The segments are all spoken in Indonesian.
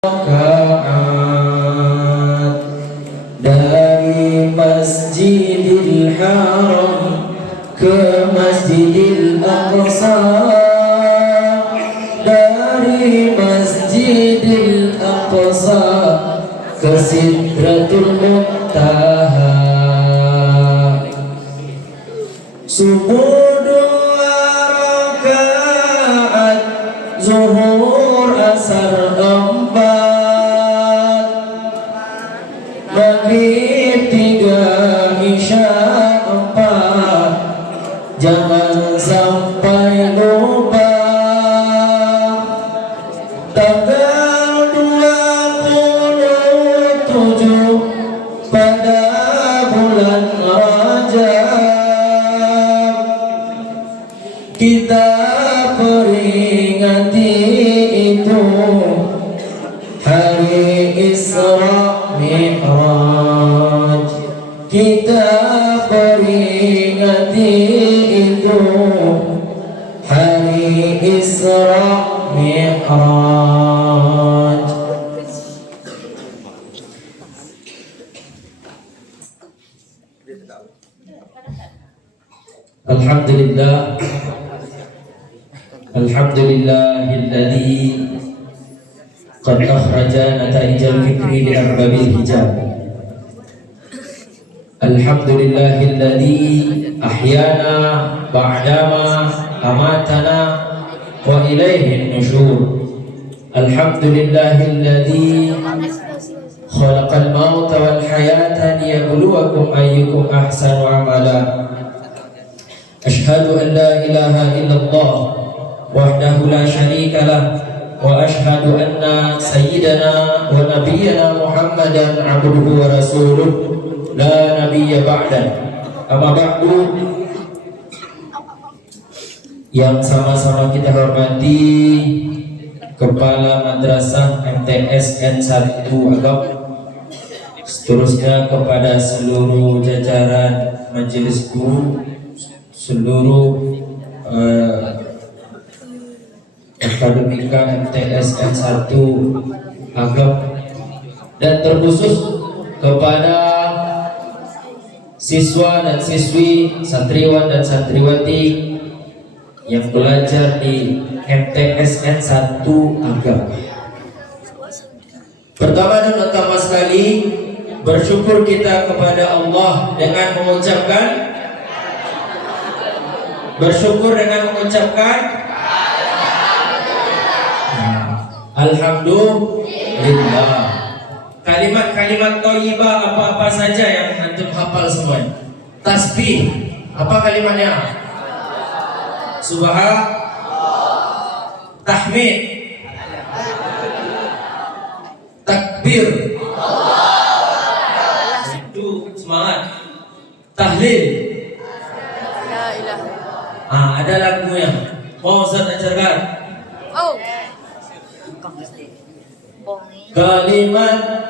rakaat dari Masjidil Haram ke Masjidil Aqsa, dari Masjidil Aqsa ke Sidratul Muntaha. Subuh 2 rakaat, zuhur asar 4, maghrib 3, isya 4. Jangan sampai lupa tanggal 27 pada bulan Rajab, kita peringati itu hari Isra Mi'raj. Kita peringati itu hari Isra Mi'raj. Alhamdulillah, alhamdulillahilladzi qad akhraja nataijal fikri li arbabil hijab. Alhamdulillahilladzi ahyana ba'dama amatana wa ilaihin nusyur. Alhamdulillahilladzi khalaqal mauta wal hayata liyabluwakum ayyukum ahsanu amala. Ashhadu an la ilaha illallah wahdahu la syarika lah, wa ashhadu anna sayyidana wa nabiyyana Muhammadan abduhu wa rasuluh la nabiyya ba'dah. Amma ba'du, yang sama-sama kita hormati Kepala Madrasah MTS N1 Agam, seterusnya kepada seluruh jajaran majelis guru, seluruh akademika MTS N1 Agam, dan terkhusus kepada siswa dan siswi, santriwan dan santriwati yang belajar di MTS N1 Agam. Pertama dan utama sekali, bersyukur kita kepada Allah dengan mengucapkan Alhamdulillah. Kalimat-kalimat thayyibah apa-apa saja yang antum hafal semuanya. Tasbih, apa kalimatnya? Subhan. Tahmid, takbir, itu semangat. Tahlil. Ada lagunya. Mau Ustaz ajarkan? Kalimat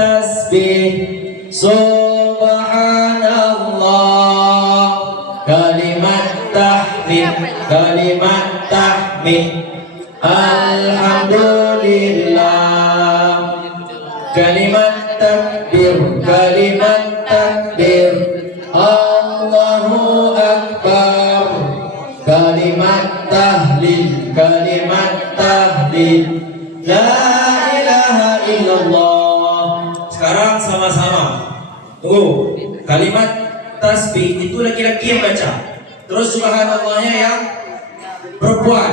tasbih, subhanallah. Kalimat tahmid, alhamdulillah. Kalimat takbir, Allahu akbar. Kalimat tahlil, la ilaha illallah. Sekarang sama-sama. Tunggu. Kalimat tasbih itu laki-laki yang baca. Terus subhanallahnya yang perempuan.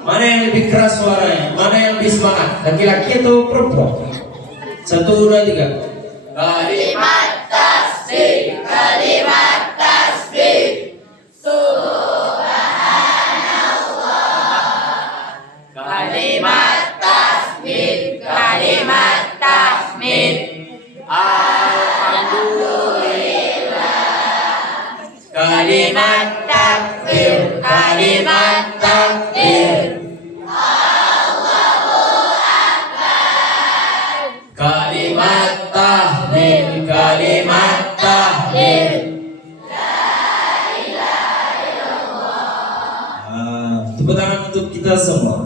Mana yang lebih keras suaranya? Mana yang lebih semangat? Laki-laki atau perempuan? 1, 2, 3. Kalimat tasbih, subhanallah. Kalimat tasbih, alhamdulillah. Kalimat takbir, Allahu akbar. Kalimat tahlil, la ilaha illallah. Tepuk tangan untuk kita semua.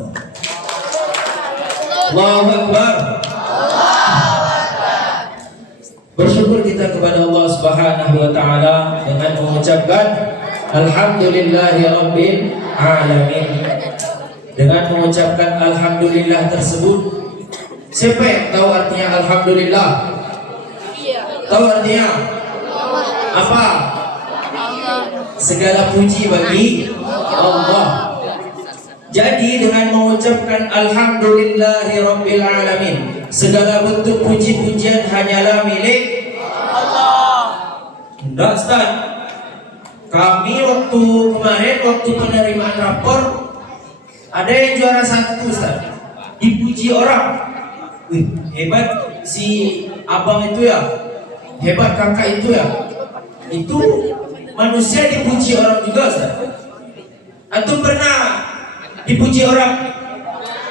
Allahu Akbar. Bersyukur kita kepada Allah Subhanahu wa taala dengan mengucapkan alhamdulillahirabbil alamin. Dengan mengucapkan alhamdulillah tersebut, siapa yang tahu artinya alhamdulillah? Tahu artinya apa? Segala puji bagi Allah. Jadi dengan mengucapkan alhamdulillahirabbil alamin, segala bentuk puji-pujian hanyalah milik Allah. Enggak, Ustaz. Kami waktu kemarin waktu penerimaan rapor ada yang juara 1, Ustaz. Dipuji orang. Wih, hebat si abang itu ya. Hebat kakak itu ya. Itu manusia dipuji orang juga, Ustaz. Antum pernah dipuji orang?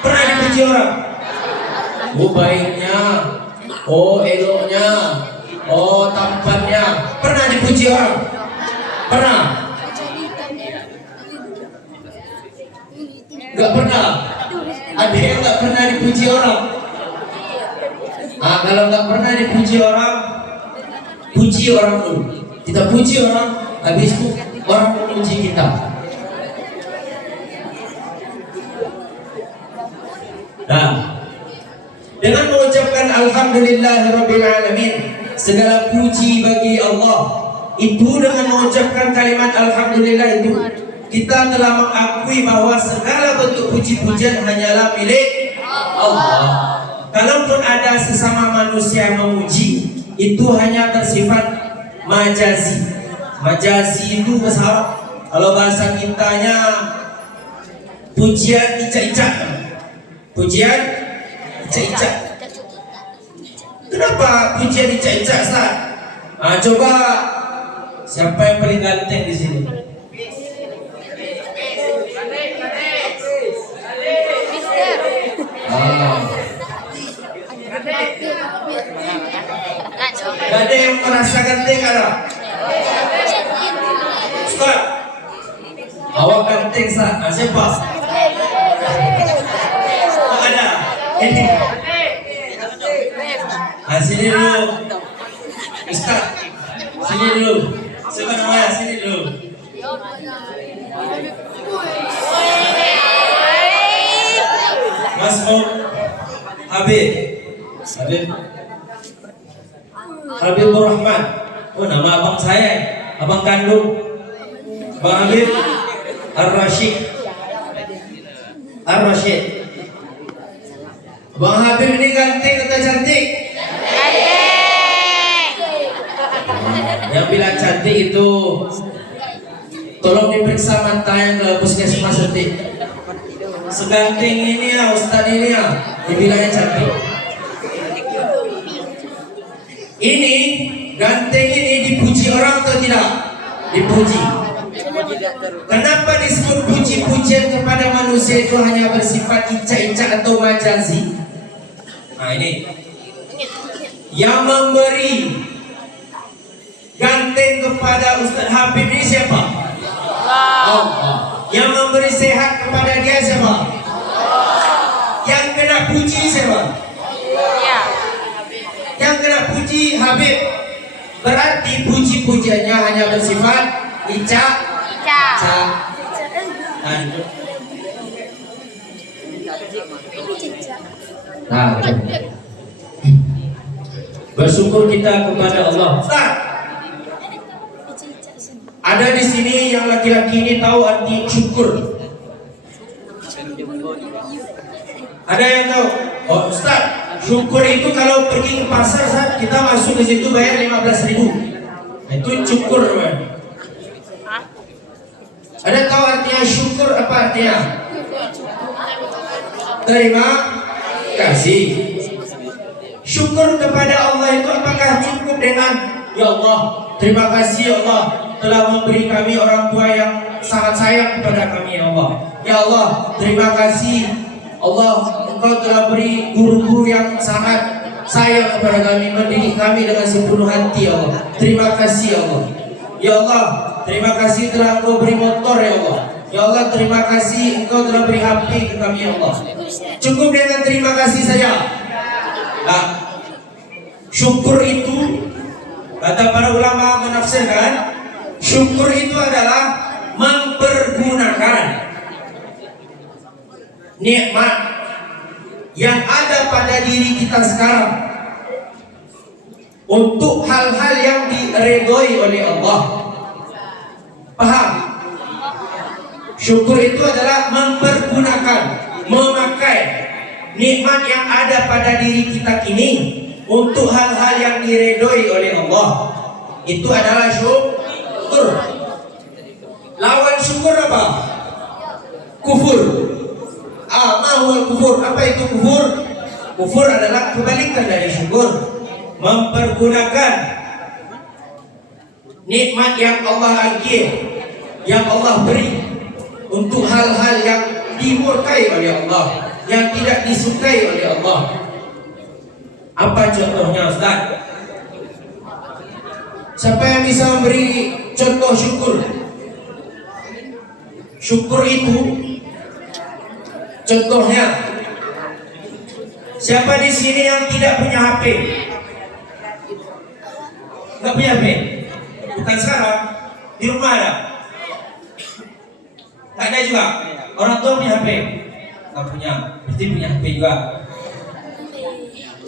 Pernah dipuji orang? Oh baiknya, oh eloknya, oh tampannya. Pernah dipuji orang? Pernah? Gak pernah? Ada yang gak pernah dipuji orang? Kalau gak pernah dipuji orang, puji orang dulu. Kita puji orang, habis itu orang memuji kita. Nah, dengan mengucapkan alhamdulillahirabbil alamin, segala puji bagi Allah, itu dengan mengucapkan kalimat alhamdulillah itu kita telah mengakui bahwa segala bentuk puji-pujian hanyalah milik Allah. Kalaupun ada sesama manusia yang memuji, itu hanya bersifat majazi. Majazi itu bahasa Arab. Kalau bahasa kitanya pujian icak-icak. Pujian icak-icak. Kenapa pujian icak-icak, Ustaz? Coba siapa yang paling ganteng di sini? Gak ada yang merasa ganteng ada? Ustaz, awak ganteng, Ustaz. Siapa? Ada. Ini. Sini dulu. Ustaz, sini dulu. Siapa namanya? Sini dulu. Mas Habib. Habibur Rahman. Oh, nama abang saya, abang kandung. Bang Habib Ar-Rashid. Bang Habib ini ganteng atau cantik? Yang bilang cantik itu tolong diperiksa mata yang ke puskesmas nanti. Seganteng ini ya, Ustaz ini ya, dibilangnya cantik. Ini ganteng ini dipuji orang atau tidak? Dipuji. Kenapa disebut puji-pujian kepada manusia itu hanya bersifat icak-icak atau majazi? Nah ini yang memberi ganteng kepada Ustaz Habib ini siapa? Allah. Yang memberi sehat kepada dia siapa? Yang kena puji siapa? Yang kena puji Habib. Berarti puji-pujiannya hanya bersifat icak. Nah, bersyukur kita kepada Allah. Ustaz, ada di sini yang laki-laki ini tahu arti syukur? Ada yang tahu? Oh, Ustaz, syukur itu kalau pergi ke pasar, Ustaz, kita masuk ke situ bayar 15.000. Itu syukur, man. Ada tahu artinya syukur apa artinya? Terima kasih. Syukur kepada Allah itu apakah cukup dengan ya Allah, terima kasih ya Allah telah memberi kami orang tua yang sangat sayang kepada kami ya Allah. Ya Allah, terima kasih Allah, Engkau telah beri guru-guru yang sangat sayang kepada kami, mendidik kami dengan sepenuh hati ya Allah. Terima kasih ya Allah. Ya Allah, terima kasih telah Engkau beri motor ya Allah. Ya Allah, terima kasih Engkau telah beri HP ke kami ya Allah. Cukup dengan terima kasih saja. Nah, syukur itu kata para ulama menafsirkan, syukur itu adalah mempergunakan nikmat yang ada pada diri kita sekarang untuk hal-hal yang diridhoi oleh Allah. Paham? Syukur itu adalah mempergunakan, memakai nikmat yang ada pada diri kita kini untuk hal-hal yang diridhoi oleh Allah. Itu adalah syukur. Lawan syukur apa? Kufur. Mahul kufur. Apa itu kufur? Kufur adalah kebalikan dari syukur. Mempergunakan nikmat yang Allah agih, yang Allah beri untuk hal-hal yang dimurkai oleh Allah, yang tidak disukai oleh Allah. Apa contohnya, Ustaz? Siapa yang bisa memberi contoh syukur? Syukur itu contohnya, siapa di sini yang tidak punya HP? Enggak punya HP? Bukan sekarang, di rumah ada? Enggak ada juga? Orang tua punya HP? Enggak punya, berarti punya HP juga.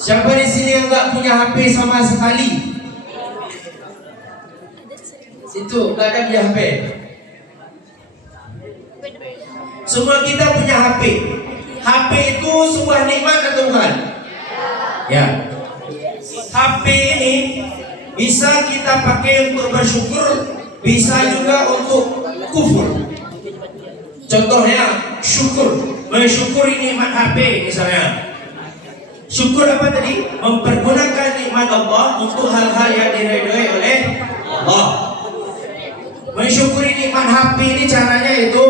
Siapa di sini yang enggak punya HP sama sekali? Situ, enggak ada punya HP. Semua kita punya HP. HP itu sebuah nikmat atau bukan? Ya. HP ini bisa kita pakai untuk bersyukur, bisa juga untuk kufur. Contohnya syukur, mensyukuri nikmat HP misalnya. Syukur apa tadi? Mempergunakan nikmat Allah untuk hal-hal yang diridhoi oleh Allah. Mensyukuri nikmat HP ini caranya itu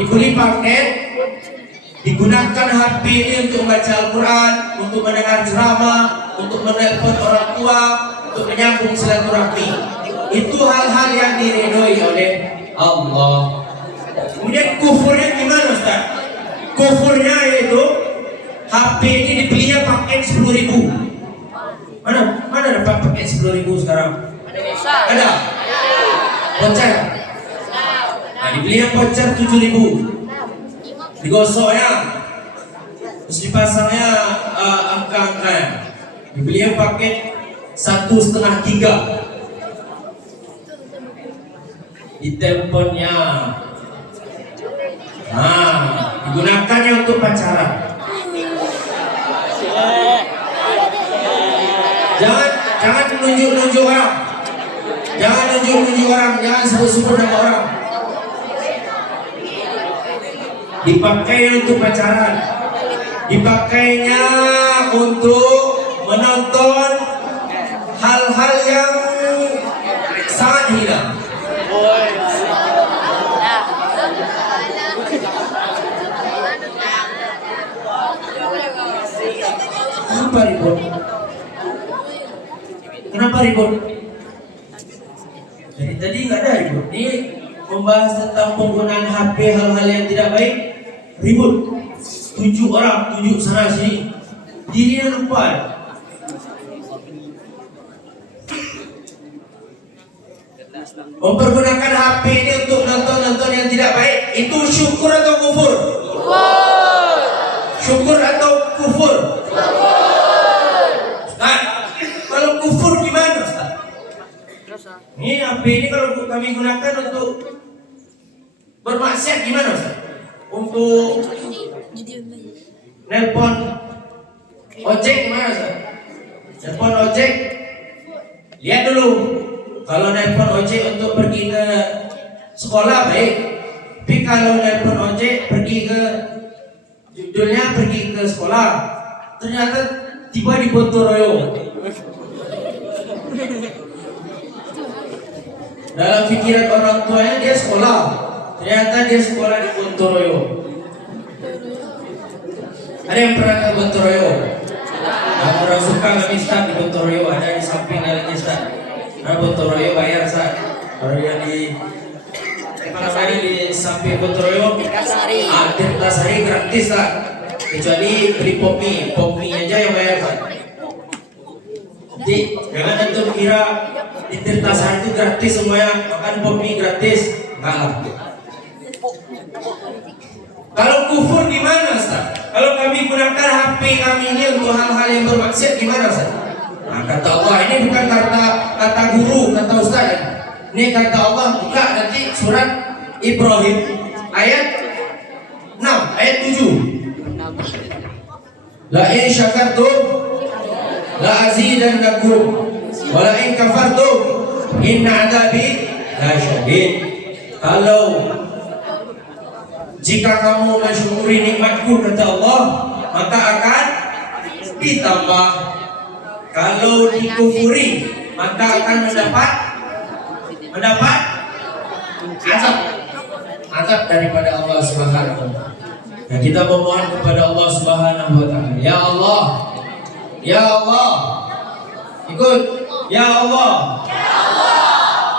dibeli paket, digunakan HP ini untuk membaca Al-Quran, untuk mendengar ceramah, untuk menelpon orang tua, untuk menyambung silaturahmi. Itu hal-hal yang diridhoi oleh Allah. Kemudian kufurnya gimana, Ustaz? Kufurnya yaitu HP ini dibelinya paket 10.000. Mana dapat paket 10.000 sekarang? Ada? Voucher? Dibelinya voucher 7.000. Digosoknya, terus dipasangnya angka-angkanya. Dibelinya paket 1,5 giga. Diteleponnya. Digunakannya untuk pacaran. Jangan nunjuk-nunjuk orang. Jangan nunjuk-nunjuk orang, jangan sebut-sebut nama orang. Dipakai untuk pacaran, dipakainya untuk menonton hal-hal yang sangat hina. Kenapa ribut? Kenapa ribut? Dari tadi nggak ada ribut. Ini membahas tentang penggunaan HP, hal-hal yang tidak baik. Ribut, tunjuk orang, tunjuk sana sini, dirinya lupa. Mempergunakan HP ini untuk nonton-nonton yang tidak baik, itu syukur atau kufur? Syukur atau kufur? Ustaz, kalau kufur gimana, Ustaz? Ini HP ini kalau kami gunakan untuk bermaksiat gimana, Ustaz? Untuk nelpon ojek gimana, Ustaz? Nelpon ojek, lihat dulu. Kalau nelpon ojek untuk pergi ke sekolah baik, tapi kalau nelpon ojek pergi ke judulnya pergi ke sekolah, ternyata tiba di Bontoroyo. Dalam pikiran orang tuanya dia sekolah, ternyata dia sekolah di Bontoroyo. Ada yang pernah ke Bontoroyo? Orang suka nggak start di Bontoroyo, ada di samping jalan start. Nah, Bontoroyo bayar, Ustaz. Kalau yang di di sampai Petroleum, Tirtasari gratis lah. Kecuali beli Popmi aja yang bayar kan. Jadi jangan antum kira di Tirtasari itu gratis semuanya, makan Popmi gratis, enggak lah. Kalau kufur gimana Ustaz? Kalau kami gunakan HP kami ini untuk hal-hal yang bermaksiat gimana Ustaz? Nah, kata Allah, ini bukan kata guru, kata Ustaz. Ini kata Allah, buka nanti surat Ibrahim ayat 6, ayat 7. La in syakartum la azidannakum wa la in kafartum inna adzabi la syadid. Kalau jika kamu mensyukuri nikmatku kata Allah, maka akan ditambah. Kalau dikufuri, maka akan mendapat azab daripada Allah Subhanahu wa taala. Nah, kita memohon kepada Allah Subhanahu wa taala. Ya Allah. Ya Allah. Ikut. Ya Allah. Ya Allah.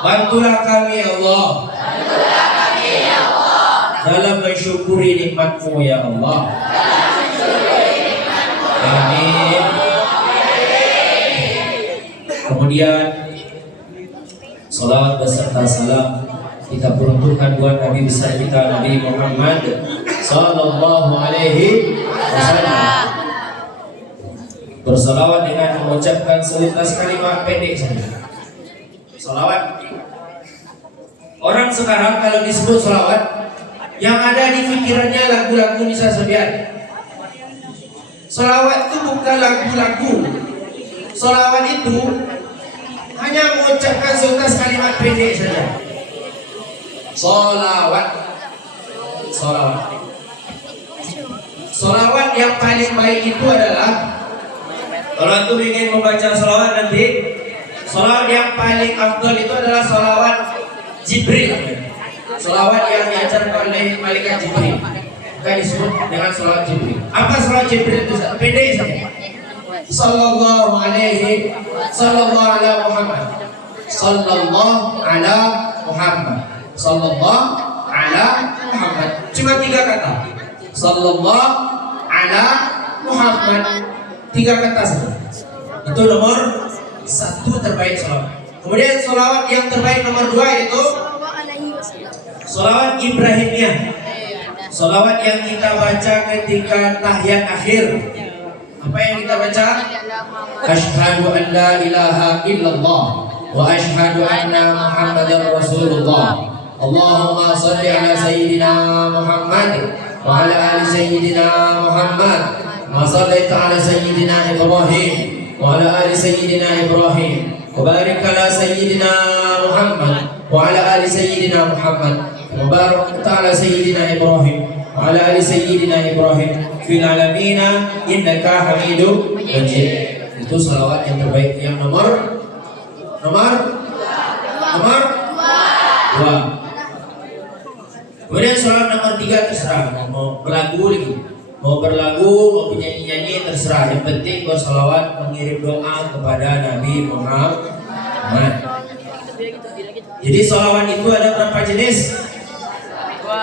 Bantulah kami ya Allah. Bantulah kami ya Allah. Dalam mensyukuri nikmat-Mu ya Allah. Dalam mensyukuri nikmat-Mu. Amin. Kemudian salawat beserta salam kita peruntukkan buat Nabi besar kita Nabi Muhammad sallallahu alaihi wasallam. Bersalawat dengan mengucapkan selintas kalimat pendek saja. Salawat. Orang sekarang kalau disebut salawat, yang ada di pikirannya lagu-lagu Nisa Sabian. Salawat itu bukan lagu-lagu. Salawat itu hanya mengucapkan selintas kalimat pendek saja. Salawat. Salawat yang paling baik itu adalah, kalau antum ingin membaca salawat nanti, salawat yang paling afdal itu adalah salawat Jibril. Salawat yang diajarkan oleh malaikat Jibril. Maka disebut dengan salawat Jibril. Apa salawat Jibril itu? Pendek saja. Sallallahu alaihi ala Muhammad. Sallallahu ala Muhammad. Sallallahu ala Muhammad. Cuma 3 kata. Sallallahu ala Muhammad. 3 kata saja. Itu nomor 1 terbaik salawat. Kemudian salawat yang terbaik nomor 2 yaitu salawat Ibrahimiyah. Salawat yang kita baca ketika tahiyat akhir. Apa yang kita baca? Asyhadu an la ilaha illallah wa asyhadu anna Muhammadar Rasulullah. Allahumma shalli ala sayyidina Muhammad wa ala ali sayyidina Muhammad. Ma shallaita ala sayyidina Ibrahim wa ala ali sayyidina Ibrahim. Wa barik ala sayyidina Muhammad wa ala ali sayyidina Muhammad. Wa barik ala sayyidina Ibrahim wa ala ali sayyidina Ibrahim fil alamin innaka Hamidum Majid. Itu salawat yang terbaik. Yang nomor 2. Kemudian salawat nomor 3 terserah, mau berlagu lagi, mau penyanyi-nyanyi terserah. Yang penting bersalawat mengirim doa kepada Nabi Muhammad. Jadi salawat itu ada berapa jenis?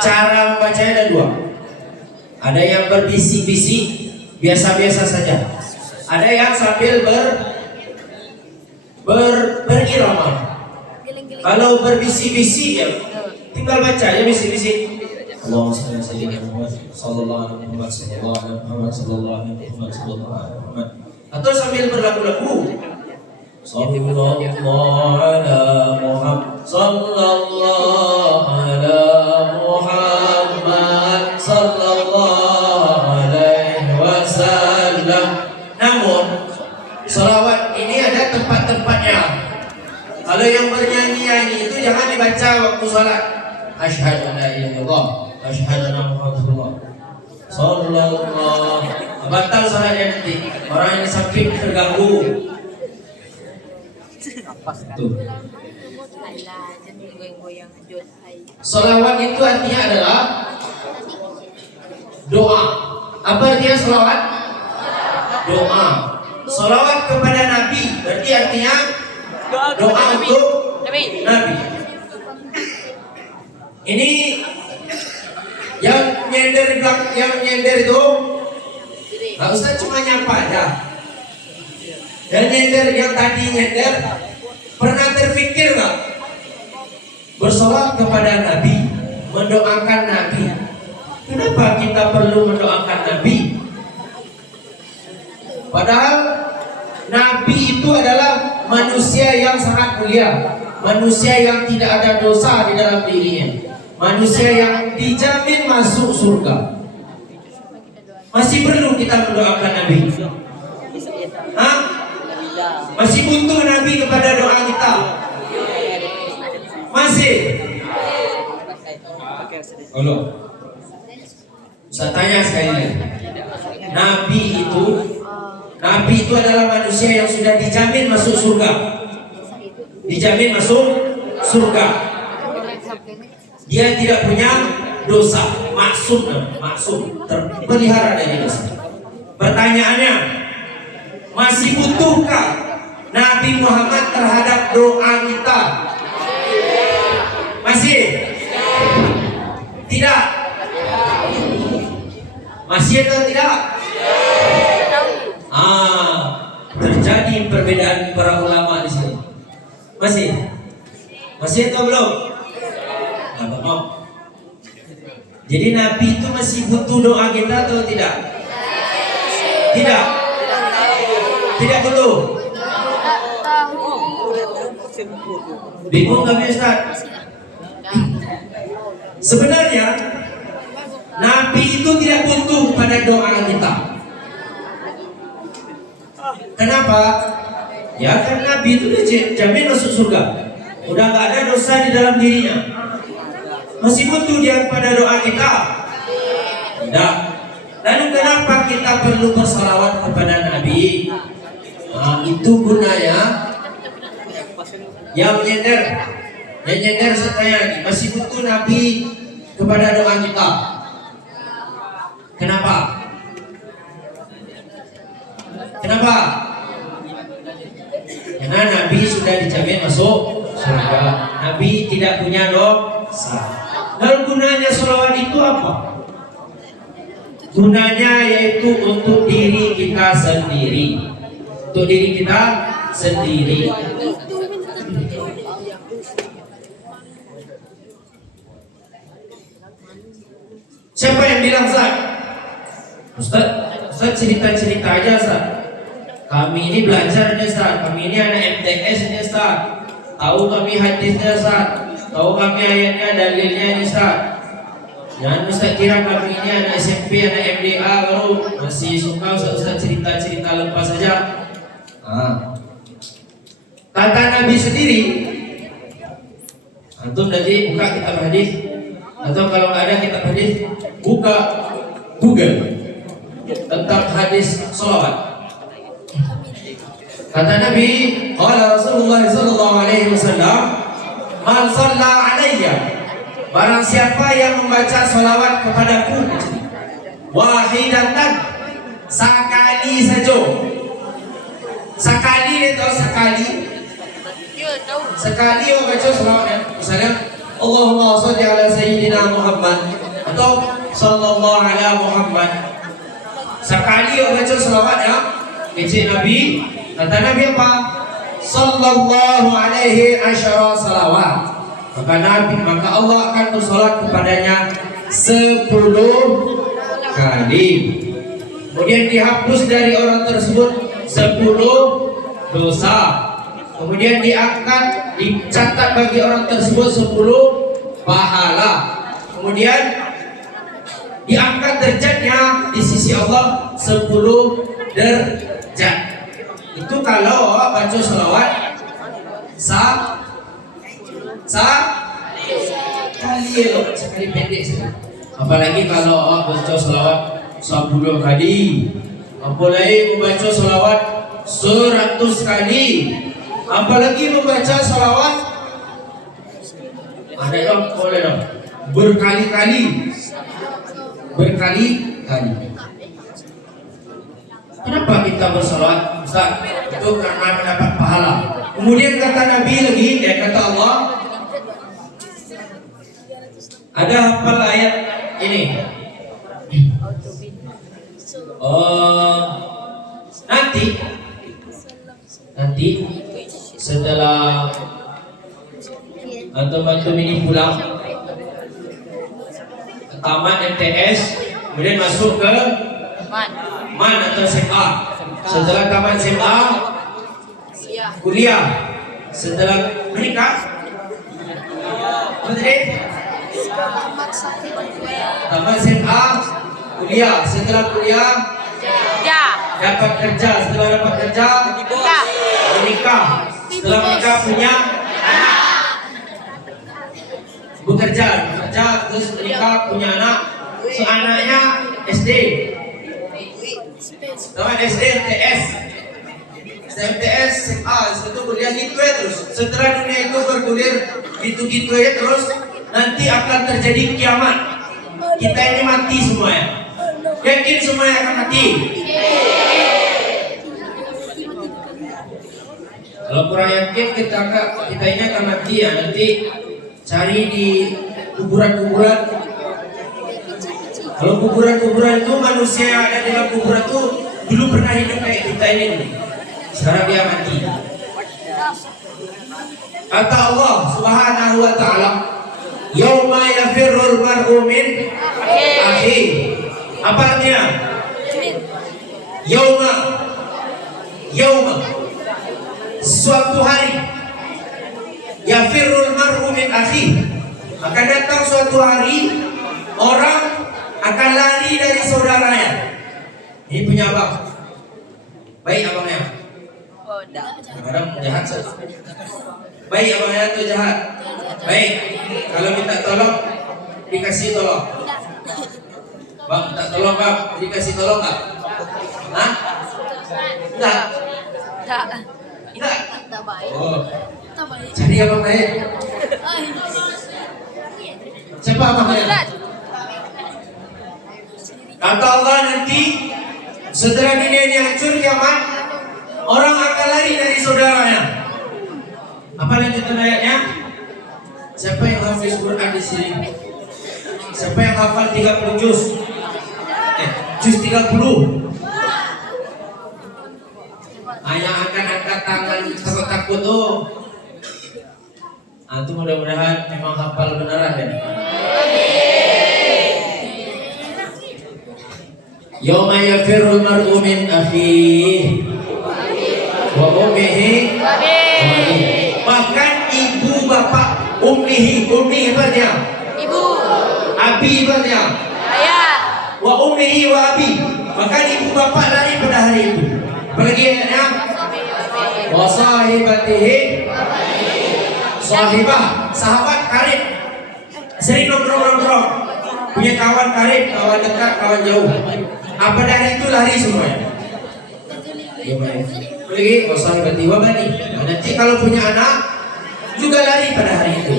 Cara membacanya ada 2. Ada yang berbisik-bisik, biasa-biasa saja. Ada yang sambil berirama. Kalau berbisik-bisik ya tinggal baca ya bisik-bisik. Allahumma shalli ala sayyidina Muhammad sallallahu alaihi wasallam. Atau sambil berlagu-lagu. Sallallahu ala Muhammad sallallahu ala Muhammad sallallahu alaihi wasallam. Namun salawat ini ada tempat-tempatnya. Kalau yang bernyanyi-nyanyi itu jangan dibaca waktu salat. Asyhadu an la ilaha illallah, asyhadu anna Muhammadar Rasulullah. Sallallahu. Batal salatnya nanti. Orang yang sakit terganggu. Tuh. Salawat itu artinya adalah doa. Apa artinya salawat? Doa. Salawat kepada Nabi berarti artinya doa untuk Nabi. Ini nyender di belakang, yang nyender itu, Pak Ustaz cuma nyapa aja. Dan nyender yang tadi nyender, pernah terfikir nggak bersolat kepada Nabi, mendoakan Nabi? Kenapa kita perlu mendoakan Nabi? Padahal Nabi itu adalah manusia yang sangat mulia, manusia yang tidak ada dosa di dalam dirinya, manusia yang dijamin masuk surga. Masih perlu kita mendoakan Nabi? Hah? Masih butuh Nabi kepada doa kita? Masih? Halo. Saya tanya sekali lagi. Nabi itu adalah manusia yang sudah dijamin masuk surga. Dijamin masuk surga. Dia tidak punya dosa, maksum, terpelihara dari dosa. Pertanyaannya, masih butuhkah Nabi Muhammad terhadap doa kita? Masih? Tidak? Masih atau tidak? Terjadi perbedaan para ulama di sini. Masih? Masih atau belum? Belum. Jadi Nabi itu masih butuh doa kita atau tidak? Tidak? Tidak butuh? Bingung nggak Ustaz? Sebenarnya Nabi itu tidak butuh pada doa kita. Kenapa? Ya karena Nabi itu udah jamin masuk surga, udah nggak ada dosa di dalam dirinya. Masih butuh dia pada doa kita? Tidak. Lalu kenapa kita perlu bersalawat kepada Nabi? Itu gunanya. Yang nyender saya lagi, masih butuh Nabi kepada doa kita. Kenapa? Kenapa? Karena Nabi sudah dijamin masuk surga. Nabi tidak punya dosa. Lalu gunanya sholawat itu apa? Gunanya yaitu untuk diri kita sendiri. Untuk diri kita sendiri. Siapa yang bilang Ustaz? Ustaz cerita-cerita aja Ustaz. Kami ini belajar nih Ustaz. Kami ini anak MTS nih Ustaz. Tahu kami hadisnya Ustaz. Tahu kami ayatnya, dalilnya nih Ustaz. Jangan Ustaz kira kami ini anak SMP, anak MDA baru masih suka Ustaz cerita-cerita lepas saja. Kata Nabi sendiri, antum tadi buka kitab hadis, atau kalau nggak ada kitab hadis, buka Google tentang hadis sholawat. Kata Nabi, qala Rasulullah sallallahu alaihi wasallam, man shalla alayya, barang siapa yang membaca sholawat kepadaku wahidatan, sekali saja. Sekali atau sekali? Sekali membaca sholawatnya. Misalnya Allahumma sholli ala sayyidina Muhammad atau sallallahu ala Muhammad. Sekali membaca sholawatnya, kecil Nabi. Kata Nabi apa? Sallallahu alaihi asyara salawat. Maka Allah akan bersolat kepadanya 10 kali. Kemudian dihapus dari orang tersebut 10 dosa. Kemudian diangkat, dicatat bagi orang tersebut 10 pahala. Kemudian diangkat derajatnya di sisi Allah 10 derajat. Itu kalau baca sholawat sekali pendek saja. Apalagi kalau baca sholawat 10 kali, apalagi membaca sholawat 100 kali, apalagi membaca sholawat ada dong, boleh dong, berkali-kali. Kenapa kita bersolawat? Ustaz, itu karena mendapat pahala. Kemudian kata Nabi lagi, kata Allah, ada hafal ayat ini. Oh, nanti setelah antum ini pulang tamat MTS, kemudian masuk ke MAN atau SMA. Setelah tamat SMA, kuliah. Setelah menikah, tamat SMA, kuliah. Setelah kuliah, dapat kerja. Setelah dapat kerja, menikah. Setelah menikah punya bekerja, terus menikah, punya anak. So anaknya SD, tamat SD, MTS, SMA, itu kuliah gitu ya terus. Setelah dunia itu bergulir gitu-gitu ya terus, nanti akan terjadi kiamat. Kita ini mati semua ya. Yakin semuanya akan mati? Kalau kurang yakin kita ini akan mati ya, nanti cari di kuburan-kuburan. Kalau kuburan-kuburan itu manusia yang ada di dalam kuburan itu dulu pernah hidup kayak kita ini. Sekarang dia mati. Kata Allah Subhanahu wa taala, "Yauma yafirrul mar'u min akhihi." Apa artinya? Yauma suatu hari, yafirrul mar'u min akhihi, akan datang suatu hari orang akan lari dari saudaranya. Ini punya abang. Baik abangnya. Kadang jahat sih. Baik abangnya itu jahat. Baik. Kalau minta tolong dikasih tolong. Bang minta tolong bang, dikasih tolong nggak? Hah? Enggak. Enggak. Oh. Cari abang baik. Siapa abangnya? Kata Allah nanti setelah dunia ini hancur kiamat, orang akan lari dari saudaranya. Apa lanjutan ayatnya? Siapa yang hafiz Quran di sini? Siapa yang hafal 30 juz? Juz 30. Yang akan angkat tangan takut-takut tuh. Itu mudah-mudahan memang hafal beneran ya. Yauma yafirrul mar'u min akhihi wa ummihi. Bahkan ibu bapak, ummi apa dia? Ibu. Abi apa dia? Ayah. Wa ummihi wa abi. Bahkan ibu bapak lari pada hari itu. Apalagi ayatnya? Wa sahibatihi. Sahibah, sahabat karib. Sering nongkrong-nongkrong. Punya kawan karib, kawan dekat, kawan jauh. Apa dari itu lari semuanya. Ya baik. Lagi kosong berarti bani. Nanti kalau punya anak juga lari pada hari itu.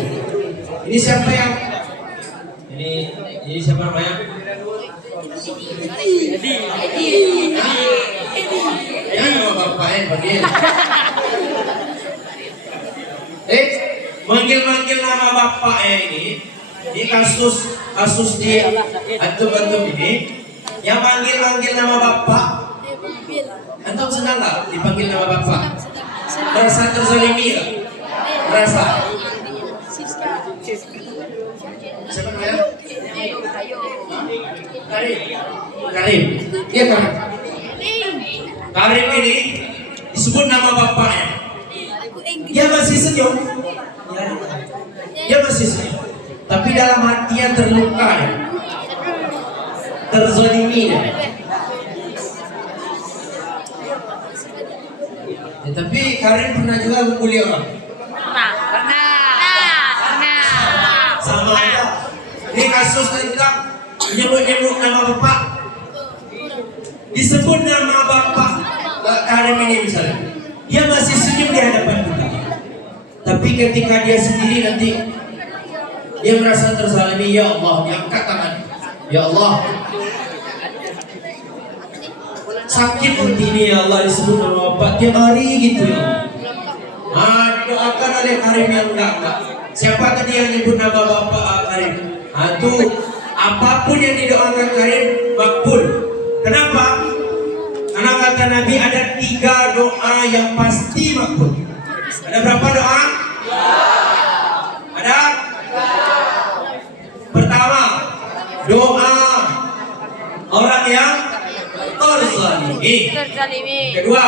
Ini siapa yang? Ini siapa namanya? Edi. Ya nama bapaknya panggil. Manggil nama bapaknya ini kasus di antum ini. Yang manggil nama bapak, antum senang nggak dipanggil nama bapak? Merasa terzalimi nggak? Merasa? Siapa namanya? Karim. Iya kan? Karim ini disebut nama bapaknya. Dia masih senyum. Dia masih senyum. Tapi dalam hatinya terluka. Terzalimi ya. Tapi Karim pernah juga membuli orang. Pernah. Sama aja. Ini kasus tentang menyebut nama bapak. Disebut nama bapak Karim ini misalnya. Dia masih senyum di hadapan kita. Tapi ketika dia sendiri nanti dia merasa terzalimi, ya Allah, diangkat tangan. Ya Allah, sakit hati ini ya Allah disebut nama bapak tiap hari gitu ya. Didoakan oleh Karim yang enggak. Siapa tadi yang nyebut nama bapak Karim? Tuh apapun yang didoakan Karim makbul. Kenapa? 3 doa yang pasti makbul. Ada berapa doa? Ada? Pertama, doa orang yang terzalimi. Kedua,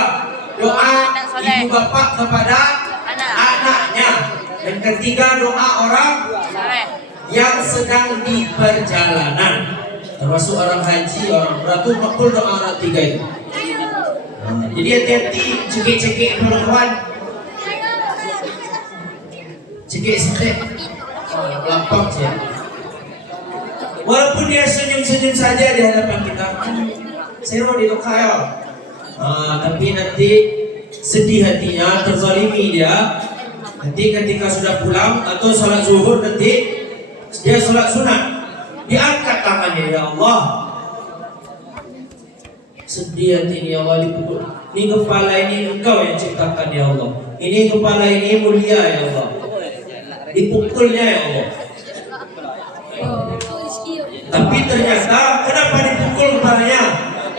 doa ibu bapak kepada anaknya. Dan ketiga, doa orang yang sedang di perjalanan, termasuk orang haji, orang beratu makbul doa orang 3 itu. Jadi hati-hati cekik-cekik kawan. Cekik-cekik lapang saja. Walaupun dia senyum-senyum saja di hadapan kita, saya mau dilukai, tapi nanti sedih hatinya, terzalimi dia. Nanti ketika sudah pulang atau sholat zuhur, nanti dia sholat sunat, diangkat tangannya, ya Allah, sedih hati ya Allah, dipukul. Ini kepala ini engkau yang ciptakan ya Allah. Ini kepala ini mulia ya Allah. Dipukulnya ya Allah. Tapi ternyata kenapa dipukul kepalanya?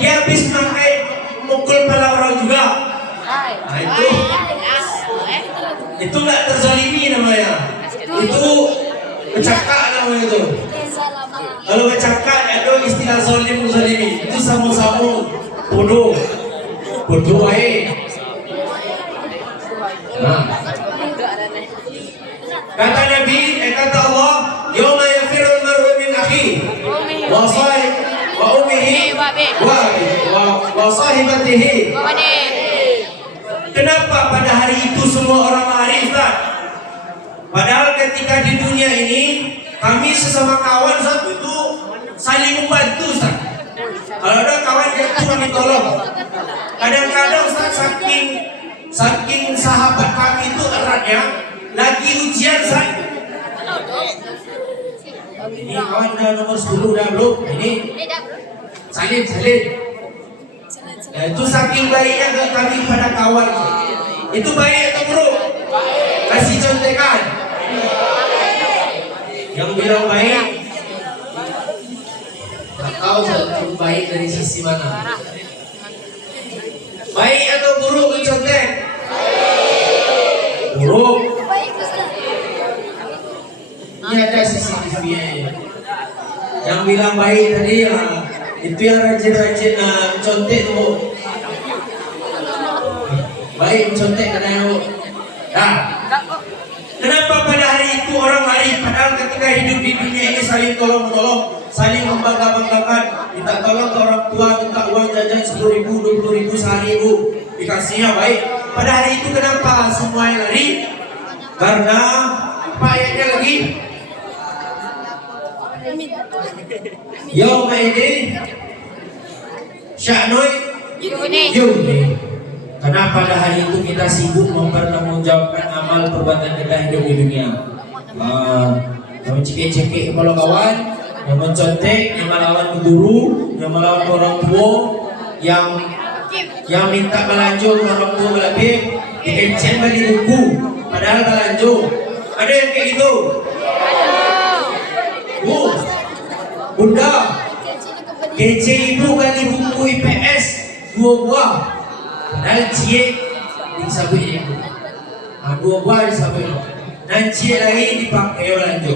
Dia habis pakai mukul kepala orang juga. Nah, itu nggak terzalimi namanya. Itu bercakap namanya itu. Kalau bercakap ada istilah zalim zalimi. Itu sama-sama bodoh. Bodoh aja. Nah. Kata Nabi, kata Allah, yauma yafirul mar'u min akhihi wa ummihi wa sahibatihi. Kenapa pada hari itu semua orang lari, Ustaz? Padahal ketika di dunia ini kami sesama kawan satu itu saling membantu, Ustaz. Kalau ada kawan jatuh kami tolong. Kadang-kadang Ustaz saking sahabat kami itu eratnya, lagi ujian Ustaz. Ini kawan dah nomor 10 dah belum? Ini salin. Nah, itu saking baiknya ke kami pada kawan. Itu baik atau buruk? Kasih contekan. Yang bilang baik, tak tahu satu baik dari sisi mana. Baik atau buruk contek? Buruk. Ini ada CCTV-nya. Yang bilang baik tadi itu yang rajin-rajin contek tu. Baik contek kena yang. Nah, kenapa pada hari itu orang lari? Padahal ketika hidup di dunia ini saling tolong-menolong, saling membangga-banggakan. Minta tolong ke orang tua, minta uang jajan 10.000, 20.000 sehari bu, dikasihnya baik. Pada hari itu kenapa semua yang lari? Karena apa ayatnya lagi? Yauma idin sya'nun yughni. Karena pada hari itu kita sibuk mempertanggungjawabkan amal perbuatan kita hidup di dunia. Yang cekik-cekik kepala kawan, yang mencontek, yang melawan guru, yang melawan orang tua, yang minta belanja orang tua lebih, dikenceng bagi buku, padahal belanja. Ada yang kayak gitu? Bunda, kece ibu kali buku IPS 2 buah. Dan cie disabui ibu. 2 buah disabui. Dan cie lagi dipakai belanja.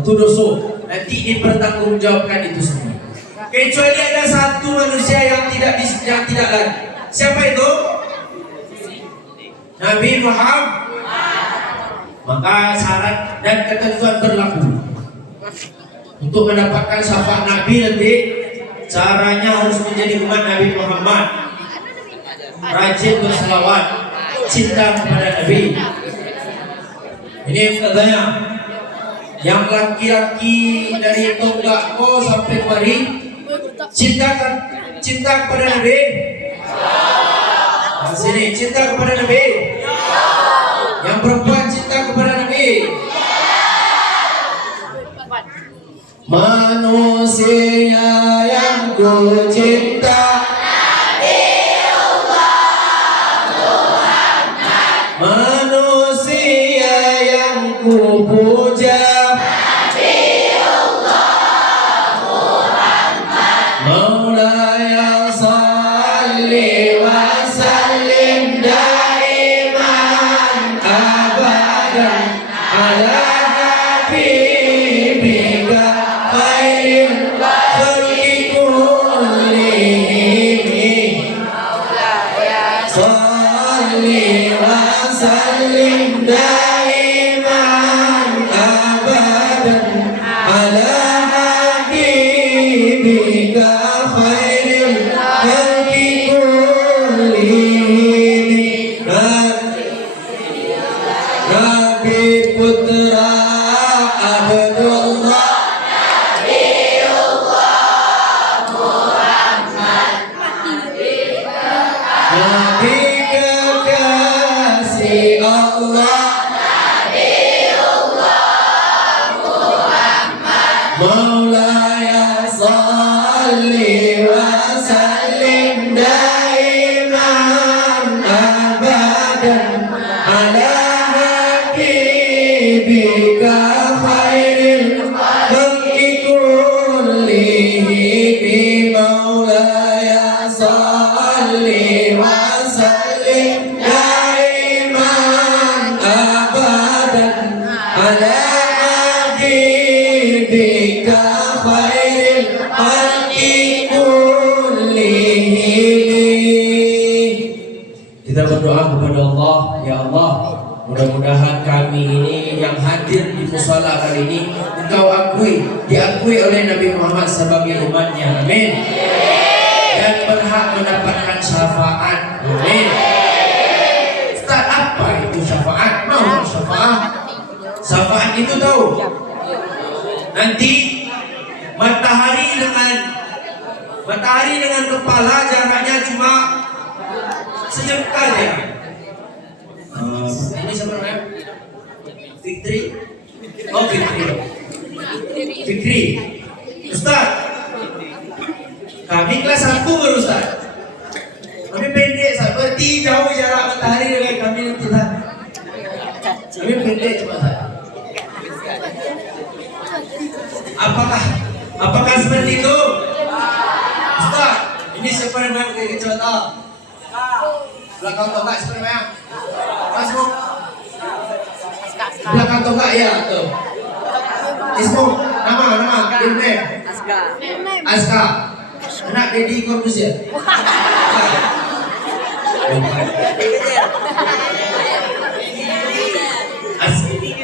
Itu dosa. Nanti dipertanggungjawabkan itu semua. Kecuali ada satu manusia yang tidak lari. Siapa itu? Nabi Muhammad. Maka syarat dan ketentuan berlaku. Untuk mendapatkan syafaat Nabi nanti, caranya harus menjadi umat Nabi Muhammad, rajin berselawat, cinta kepada Nabi. Ini katanya, yang laki-laki dari Tonggakko sampai kemari, cinta kepada Nabi. Nah, sini cinta kepada Nabi. Yang perempuan cinta kepada Nabi. Manusia yang ku cinta Nabi Allah Muhammad. Manusia yang ku puja Nabi Allah Muhammad. Maulaya salli دائما أبدا على حبيبك خير الخلق كلهم Nabi Putra Abdullah Nabi kekasih Allah Maulaya salli wa sallim daiman abadan ala habibika khairil khalqi kullihim Maulaya salli wa sallim daiman abadan ala habibika khairil khalqi kullihim. Kita berdoa kepada Allah, ya Allah, mudah-mudahan kami ini yang hadir di musala kali ini Engkau diakui oleh Nabi Muhammad sebagai umatnya, amin, dan berhak mendapatkan syafaat, amin. Ustaz, apa itu syafaat? Mau syafaat? Syafaat itu tahu? Nanti matahari dengan kepala jaraknya cuma sejengkal ya. Ini sebenarnya Fikri. Oh, Fikri. Ustaz, kami kelas 1 baru Ustaz. Kami pendek, seperti jauh jarak matahari dengan kami nanti Ustaz. Kami pendek cuma Ustaz. Apakah seperti itu? Ustaz, ini sebenarnya kayak contoh. Belakang tonggak sebenarnya. Masuk. Belakang tonggak ya, tuh. Ismu, nama, Ilme. Aska. Anak Deddy Corbuzier.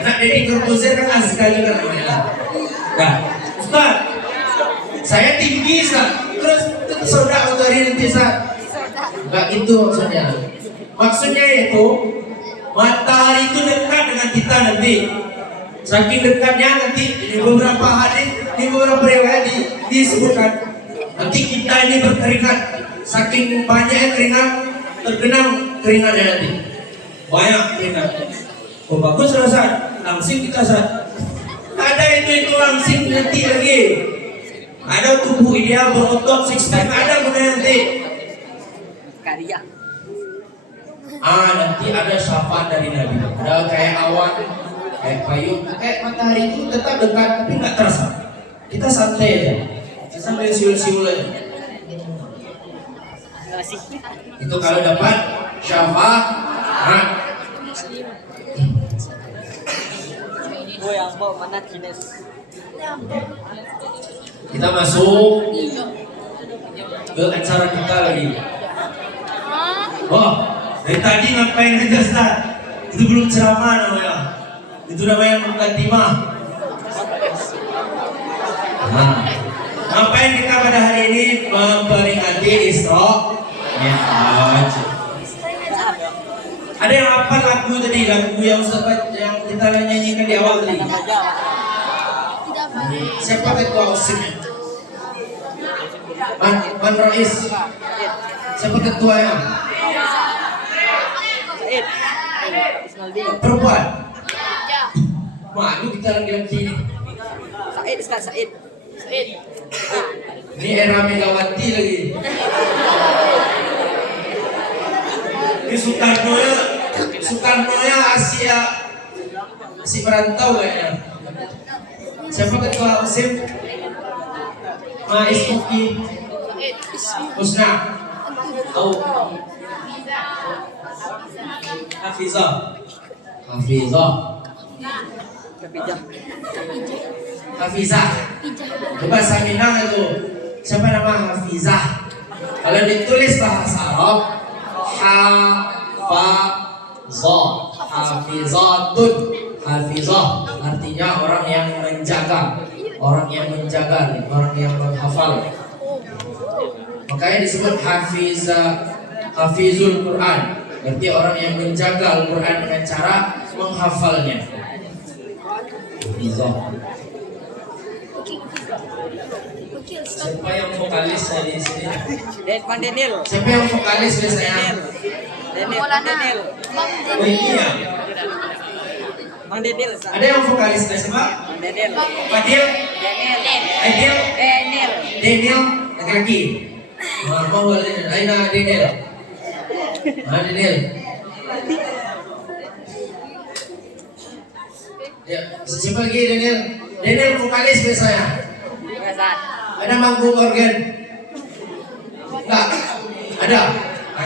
Anak Deddy Corbuzier kan Aska juga namanya. Nah, Ustaz, saya tinggi Ustaz. Terus saudara otorin nanti Ustaz. Enggak itu maksudnya. Maksudnya itu matahari itu dekat dengan kita nanti. Saking dekatnya nanti di beberapa hadis, di beberapa riwayat disebutkan nanti kita ini berkeringat. Saking banyaknya keringat, tergenang keringatnya nanti. Banyak keringat. Oh bagus Ustaz, langsing kita Ustaz. Ada itu langsing nanti lagi. Ada tubuh ideal berotot six pack ada benar nanti. Karya. Nanti ada syafaat dari Nabi. Ada kayak awan, kayak payung, kayak matahari itu tetap dekat tapi nggak terasa. Kita santai aja. Kita sambil siul-siul aja. Itu kalau dapat syafaat. Oh yang mau mana Kines? Kita masuk ke acara kita lagi. Oh, dari tadi ngapain aja Ustaz? Itu belum ceramah namanya. Itu namanya mukadimah. Ngapain kita pada hari ini memperingati Isra Mi'raj? Ada yang hafal lagu tadi, lagu yang Ustaz yang kita nyanyikan di awal tadi? Siapa ketua OSIS-nya? Man Rais. Siapa ketuanya? Perempuan. Malu kita laki-laki ini. Said Ustaz Said. Ini era Megawati lagi. Ini Soekarno-nya Asia merantau kayaknya. Siapa ketua OSIS? Ismuki Husna atau Hafizah. Coba saya Minang itu siapa nama Hafizah? Kalau ditulis bahasa Arab Hafazah. hafizatun. Hafizah artinya orang yang menjaga, orang yang menghafal. Makanya disebut hafizul Quran, berarti orang yang menjaga Al-Quran dengan cara menghafalnya. Hafizah. Siapa yang vokalis di sini? Bang Daniel. Siapa yang vokalis biasanya? Daniel. Oh ini ya. Bang Daniel. Ada yang vokalis siapa? Bang Daniel. Fadil? Daniel. Daniel laki-laki. Mau Daniel. Aina Daniel. Daniel. Ya, siapa lagi Daniel? Daniel vokalis biasanya. Ada manggung organ? Enggak? Ada?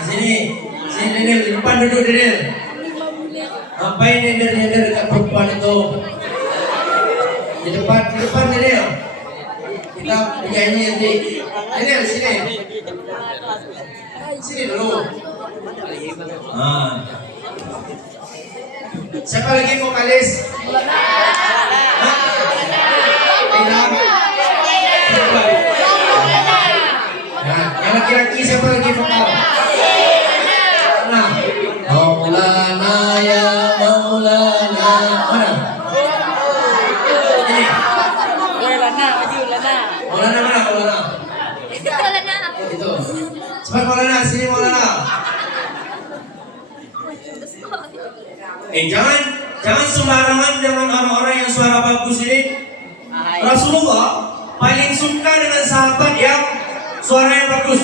Sini Daniel, di depan duduk Daniel. Ngapain Daniel dekat perempuan itu? Di depan Daniel. Kita nyanyi nanti. Daniel sini. Sini dulu. Siapa lagi vokalis? Yang laki-laki siapa lagi vokal? Nah, Maulana ya Maulana. Mana? Ini. Maulana mana Maulana? Itu. Cepat Maulana, sini Maulana. Jangan sembarangan dengan orang-orang yang suara bagus ini. Rasulullah paling suka dengan sahabat yang suaranya bagus.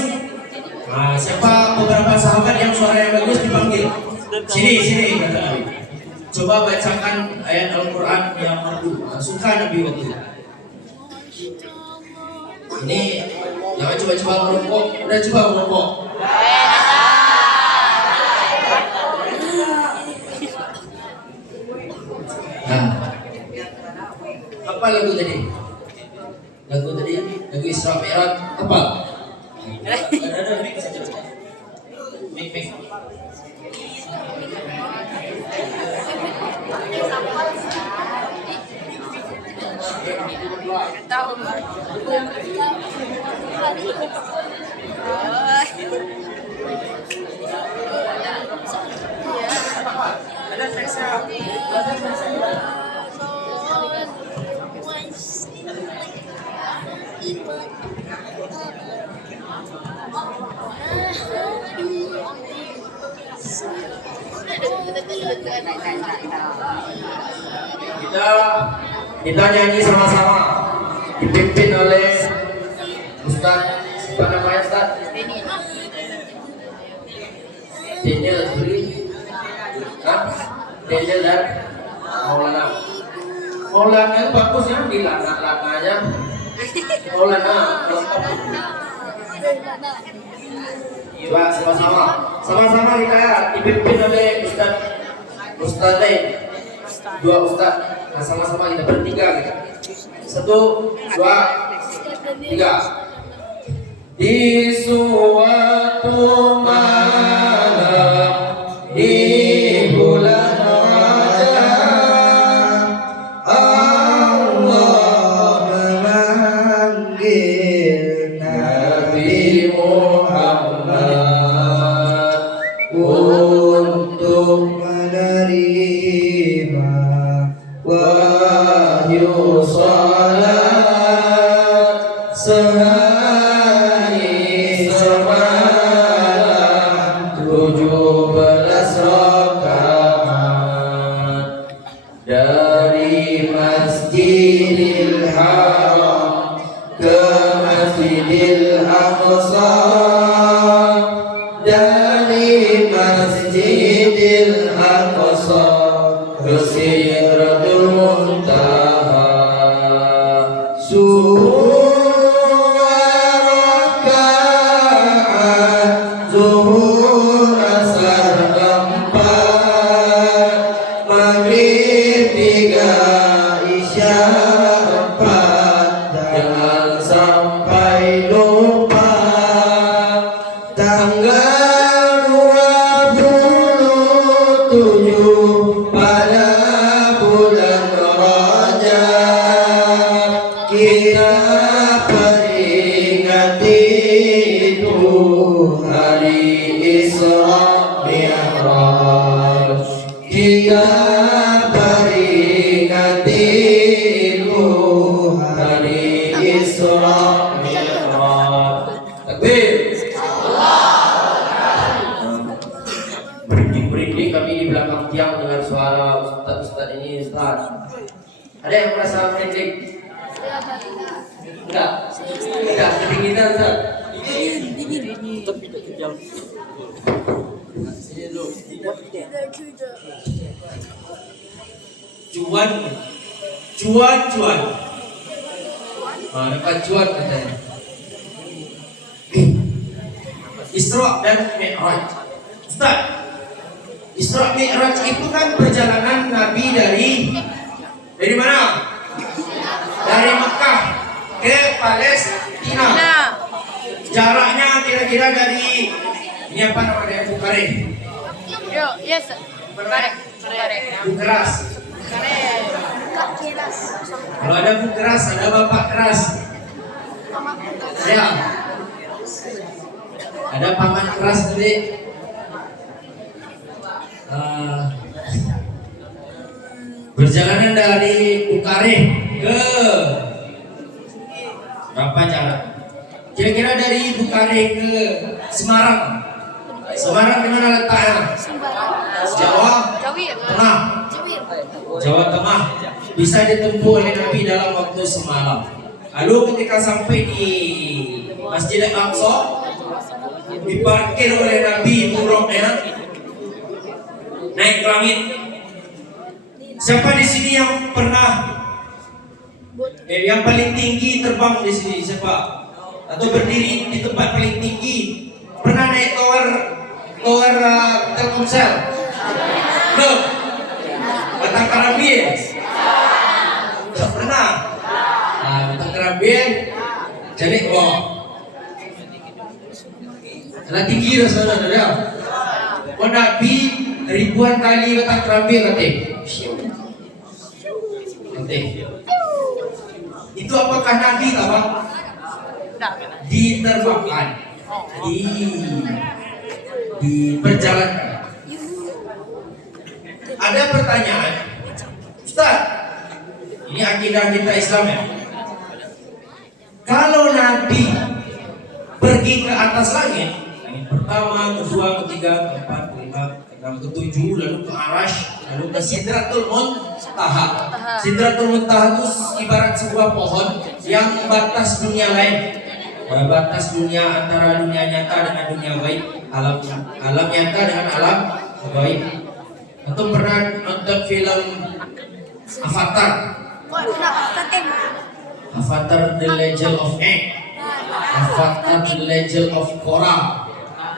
Nah, siapa beberapa sahabat yang suaranya bagus dipanggil? Sini kata Nabi. Coba bacakan ayat Al-Quran yang merdu. Suka Nabi waktu itu. Ini jangan coba-coba merokok. Udah coba merokok. Nah, apa lagu tadi? Lagu Isra Mi'raj apa? Ada mic saja. Mic. Ada teksnya. Kita nyanyi sama-sama, dipimpin oleh Ustaz, siapa namanya Ustaz? Daniel Daniel dan Maulana itu bagus ya, di lana-lananya Maulana Coba sama-sama kita dipimpin oleh Ustaz lain, dua Ustaz. Nah, sama-sama kita bertiga gitu. 1, 2, 3. Di suatu malam di bulan Rajab, Allah memanggil Nabi Muhammad untuk menerima wahyu salat sehari semalam 17 rakaat dari Masjidil Haram ke Masjidil Aqsa. Merinding-merinding kami di belakang tiang dengan suara Ustaz ini Ustaz. Ada yang merasa merinding? Enggak? Enggak, kedinginan Ustaz. Cuan. Dapat cuan katanya. Isra dan Mi'raj. Ustaz, Isra Mi'raj itu kan perjalanan Nabi dari mana? Dari Mekah ke Palestina. Jaraknya kira-kira dari ini apa namanya? Bukares. Yes. Bukares. Kalau ada Bukares, ada Bapak Keras. Ya. Ada Paman Keras tadi. Perjalanan dari Bukares ke berapa jarak? Kira-kira dari Bukares ke Semarang. Semarang di mana letaknya? Jawa Tengah. Jawa Tengah bisa ditempuh oleh Nabi dalam waktu semalam. Lalu ketika sampai di Masjid Al-Aqsa, diparkir oleh Nabi buruknya naik ke langit. Siapa di sini yang pernah yang paling tinggi terbang di sini? Siapa? Atau berdiri di tempat paling tinggi? Pernah naik tower Telkomsel? Belum? Batang Karabil? Tak pernah. Batang Karabil jadi karena tinggi rasanya ada. Nabi ribuan kali Batang Karabil nanti. Itu apakah Nabi tahu? Diterbangkan, diperjalankan. Ada pertanyaan, Ustaz, ini akidah kita Islam ya. Kalau Nabi pergi ke atas langit, langit pertama, kedua, ketiga, keempat, kelima, keenam, ketujuh, lalu ke Arash, lalu ke Sidratul Muntaha. Sidratul Muntaha itu ibarat sebuah pohon yang batas dunia lain. Batas dunia antara dunia nyata dengan dunia gaib, alam nyata dengan alam gaib. Atau pernah nonton film Avatar? Avatar The Legend of Aang, Avatar The Legend of Korra,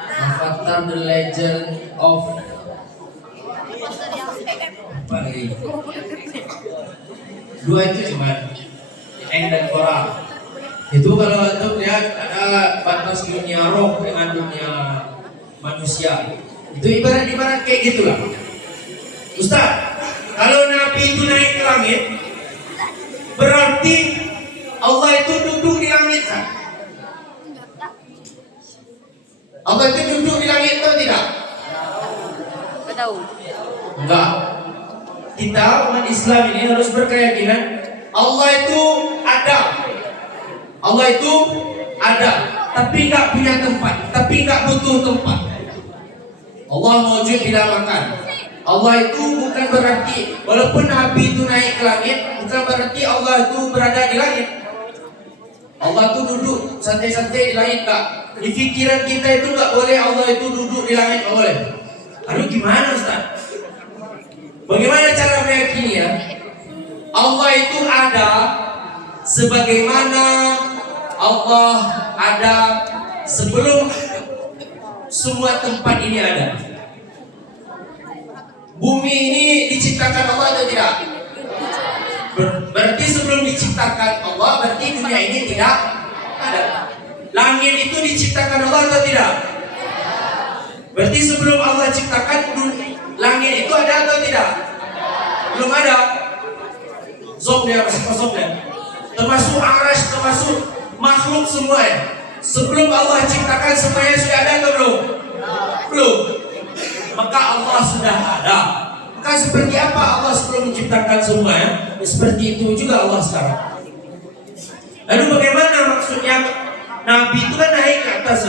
Avatar The Legend of apa lagi? Dua itu cuma Aang dan Korra. Itu kalau untuk lihat ada batas dunia roh dengan dunia manusia. Itu ibarat kayak gitulah. Ustaz, kalau Nabi itu naik ke langit, berarti Allah itu duduk di langit kan? Allah itu duduk di langit atau tidak? Tahu. Enggak. Kita umat Islam ini harus berkeyakinan Allah itu ada. Allah itu ada, tapi nggak punya tempat, tapi nggak butuh tempat. Allah mewujud bila makan. Allah itu bukan berarti walaupun Nabi itu naik ke langit, bukan berarti Allah itu berada di langit. Allah itu duduk santai-santai di langit, nggak. Di pikiran kita itu nggak boleh Allah itu duduk di langit, nggak boleh. Aduh gimana Ustaz? Bagaimana cara meyakini ya? Allah itu ada sebagaimana Allah ada sebelum semua tempat ini ada. Bumi ini diciptakan Allah atau tidak? Berarti sebelum diciptakan Allah, berarti dunia ini tidak ada. Langit itu diciptakan Allah atau tidak? Berarti sebelum Allah ciptakan langit itu ada atau tidak? Belum ada. Zomnya masih kosong ya. Termasuk arash, termasuk makhluk semua ya. Sebelum Allah ciptakan semuanya sudah ada atau belum? Belum. Maka Allah sudah ada. Maka seperti apa Allah sebelum menciptakan semuanya? Seperti itu juga Allah sekarang. Lalu bagaimana maksudnya Nabi itu kan naik ke atas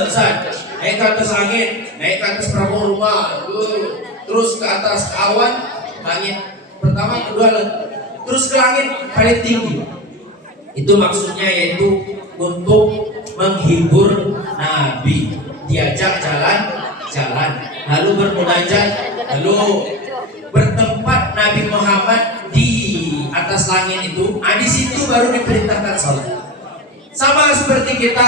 naik ke atas angin, naik ke atas perahu rumah, terus ke atas awan, langit pertama, kedua, terus ke langit paling tinggi. Itu maksudnya yaitu untuk menghibur Nabi, diajak jalan-jalan, lalu bermunajat, lalu bertempat Nabi Muhammad di atas langit itu. Di situ baru diperintahkan sholat. Sama seperti kita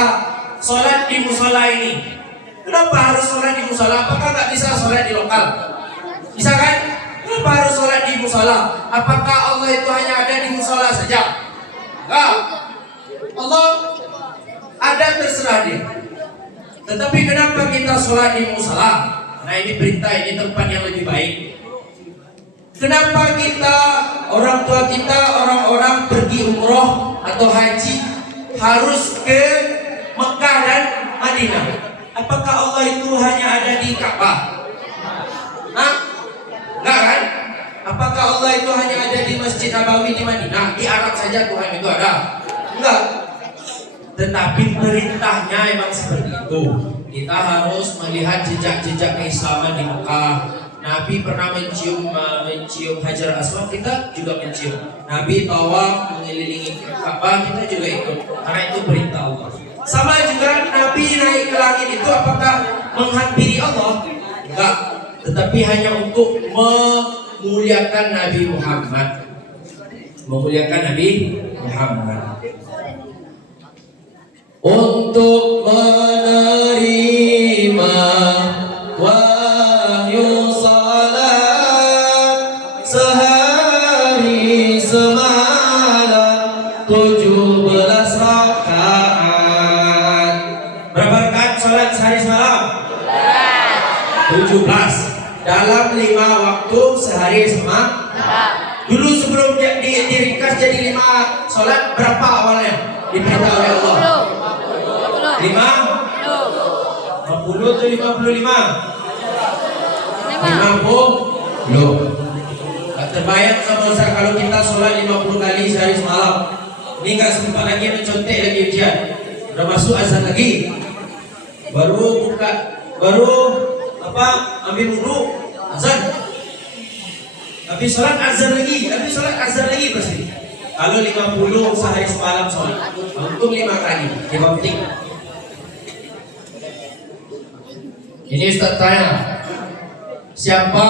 sholat di musola ini. Kenapa harus sholat di musola? Apakah nggak bisa sholat di lokal? Bisa kan? Kenapa harus sholat di musola? Apakah Allah itu hanya ada di musola saja? Enggak. Allah ada terserah dia. Tetapi kenapa kita sholat di musola? Nah ini perintah, ini tempat yang lebih baik. Kenapa kita, orang tua kita, orang-orang pergi umroh atau haji harus ke Mekah dan Madinah? Apakah Allah itu hanya ada di Ka'bah? Nah, enggak kan? Apakah Allah itu hanya ada di Masjid Nabawi di Madinah? Di Arab saja Tuhan itu ada? Enggak. Tetapi perintahnya emang seperti itu. Kita harus melihat jejak-jejak keislaman di Mekah. Nabi pernah mencium Hajar Aswad, kita juga mencium. Nabi tawaf mengelilingi Ka'bah, kita juga ikut. Karena itu perintah Allah. Sama juga Nabi naik ke langit itu apakah menghampiri Allah? Enggak. Tetapi hanya untuk memuliakan Nabi Muhammad. Memuliakan Nabi Muhammad. Untuk menerima wahyu salat sehari semalam 17 rakaat. Berapa rakaat salat sehari semalam? 17 dalam 5 waktu sehari semalam. Dulu sebelum diringkas jadi 5 salat, berapa awalnya diperintah oleh Allah? 50 atau 55? 50. Gak terbayang sama Ustaz kalau kita sholat 50 kali sehari semalam. Ini gak sempat lagi mencontek lagi ujian. Udah masuk azan lagi. Baru buka, baru ambil wudu, azan. Habis sholat azan lagi, pasti. Kalau 50 sehari semalam sholat, untuk 5 kali, penting. Ini Ustaz tanya, siapa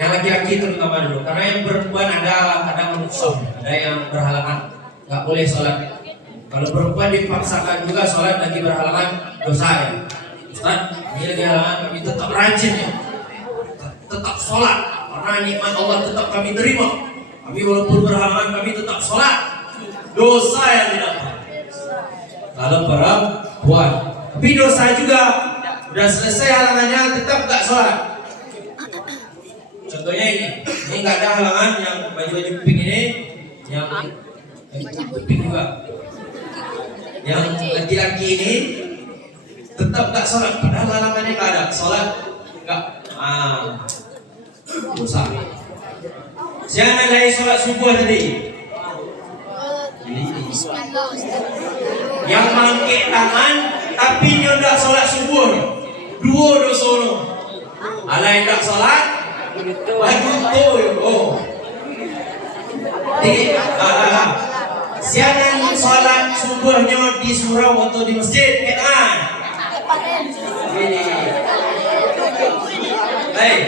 yang laki-laki terutama dulu? Karena yang perempuan ada kadang menuksum, ada yang berhalangan, nggak boleh sholat. Kalau perempuan dipaksakan juga sholat lagi berhalangan, dosa ya. Ustaz, ini lagi halangan, kami tetap rajin ya, tetap sholat, karena nikmat Allah tetap kami terima. Kami walaupun berhalangan, kami tetap sholat. Dosa yang didapat. Kalau perempuan, tapi dosa juga. Udah selesai halangannya, tetap gak sholat. Contohnya ini gak ada halangan yang baju-baju pink ini, yang pink juga. Yang laki-laki ini tetap gak sholat, padahal halangannya gak ada. Sholat gak, dosa. Siapa lagi sholat subuh tadi? Yang mangkek tangan tapi nyodak sholat subuh, dua dosa no. Alai tak sholat, oh. Siapa sholat subuhnya di surau atau di masjid? Kan? Ini. Hey.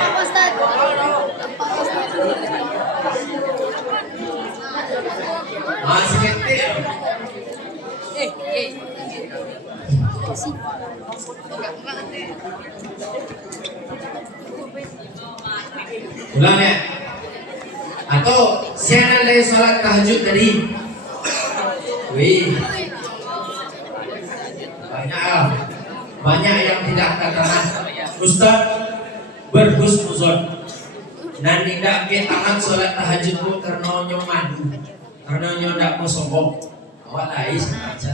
Masih kecil. Ulang ya. Atau siapa lagi sholat tahajud tadi? Wih, banyak yang tidak katakan Ustaz berhusnuzon dan tidak ke tangan sholat tahajud pun karena nyomadu, karena nyodak mau sombong. Awak lain aja.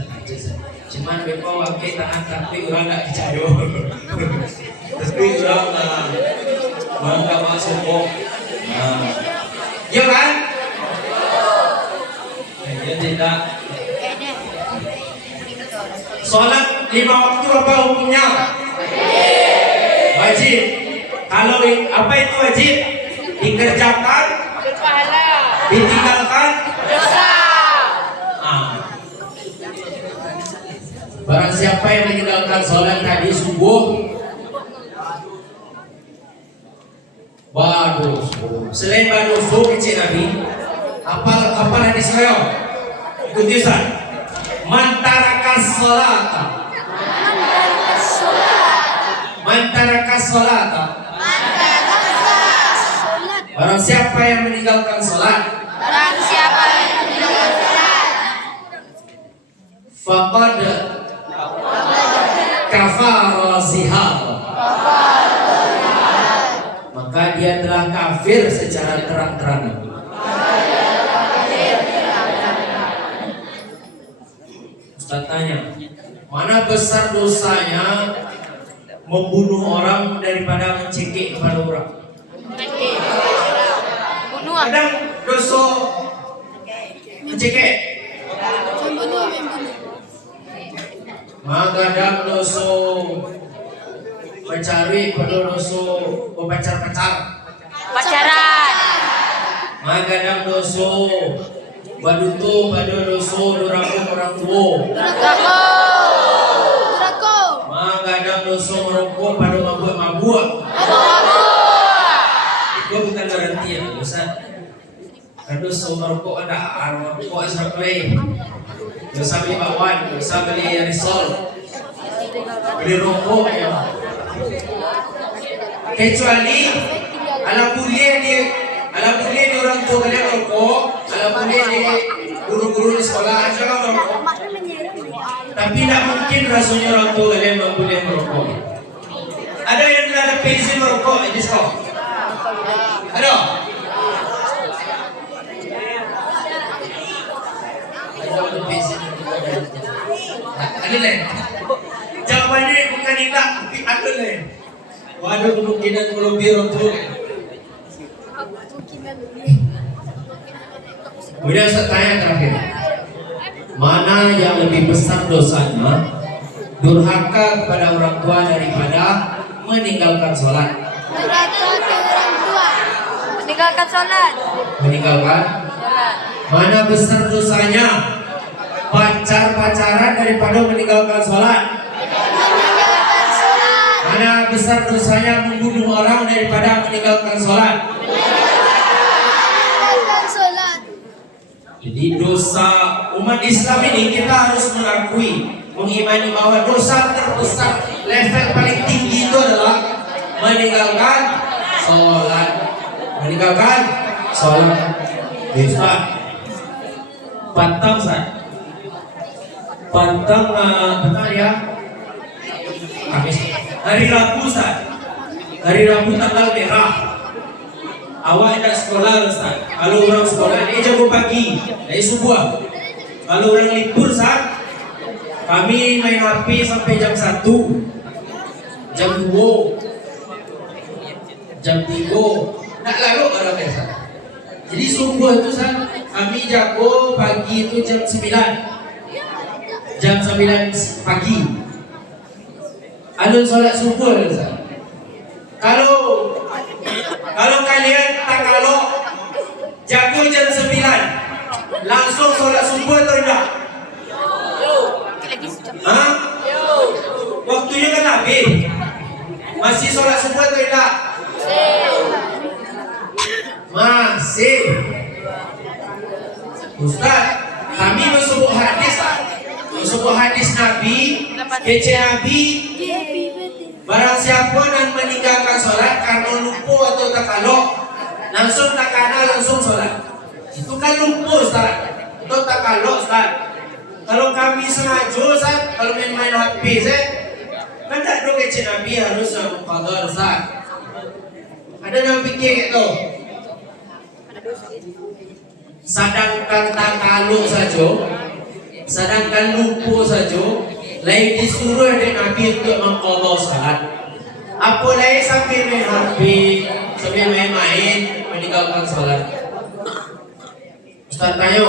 Cuman bepo wakil tangan tapi orang tak percaya. Tapi orang nggak mau sombong. Ya kan? Ya tidak. Sholat 5 waktu apa hukumnya? Wajib. Kalau apa itu wajib? Dikerjakan, Berpahala. ditinggalkan. Dosa. Barang siapa yang meninggalkan sholat tadi subuh, baru selain baru subuh kecil Nabi, apa hadis saya? Ikuti Ustaz. Man tarakas sholata. Man tarakas sholata. Barang siapa yang meninggalkan sholat, Barang siapa yang meninggalkan salat, faqad kafara zihar, maka dia telah kafir secara terang-terangan. Ustaz tanya, mana besar dosanya membunuh orang daripada mencekik kepada orang? bunuh. Kadang dosa mencekik, Membunuh. maka kadang dosa mencari pada dosa pacar-pacar, Pacaran. maka kadang dosa badutu pada dosa orang tua, Durako. maka kadang dosa merokok pada mabuk-mabuk. Itu bukan garanti ya dosa. Kalau dosa merokok ada merokok asal play, dosa beli bakwan, dosa beli risol, beli rokok ya. Kecuali ala boleh di orang tua kalian merokok, ala boleh di guru-guru di sekolah aja kan merokok. Tapi tidak mungkin rasanya orang tua kalian boleh merokok. Ada yang tidak ada pensi merokok di sekolah? Ada? Ada pensi ada leh. Jawabannya bukan tidak, tapi ada leh. Waduh kemungkinan melebih orang tua. Kemudian saya tanya terakhir, mana yang lebih besar dosanya, durhaka kepada orang tua daripada meninggalkan sholat? Durhaka ke orang tua. Meninggalkan salat. Meninggalkan? Salat. Mana besar dosanya, pacaran daripada meninggalkan sholat? Meninggalkan salat. Mana besar dosanya membunuh orang daripada meninggalkan sholat? Meninggalkan salat. Jadi dosa umat Islam ini kita harus mengakui, mengimani bahwa dosa terbesar, level paling tinggi itu adalah meninggalkan sholat. Meninggalkan sholat. Bisa pantang Ustaz. Pantang betul ya. Kamis. Hari Rabu Ustaz. Hari Rabu tanggal merah. Awak tidak sekolah Ustaz. Kalau orang sekolah ini jago pagi dari subuh. Kalau orang libur Ustaz, kami main HP sampai jam 1, jam 2, jam 3. Nak lalu kalau biasa. Jadi subuh itu Ustaz, kami jago pagi itu jam 9. Jam 9 pagi. Alun sholat subuh Ustaz. Kalau kalian tak jago jam 9 langsung sholat subuh atau tidak? Hah? Waktunya kan habis. Masih sholat subuh atau tidak? Masih. Ustaz, kami mensubuh hadis Nabi, kece Nabi. Barang siapa dan meninggalkan sholat karena lupa atau takalok, langsung takana langsung sholat. Itu kan lupa Ustaz, itu takalok Ustaz. Kalau kami sengaja Ustaz, kalau main-main HP Ustaz, kan tak ada kece Nabi harus qadar Ustaz. Ada yang fikir gitu. Sedangkan takalok saja, sedangkan lupa saja, lain disuruh oleh Nabi untuk mengqadha salat. Apa lain sambil main HP, sambil main-main meninggalkan salat. Ustaz tanya,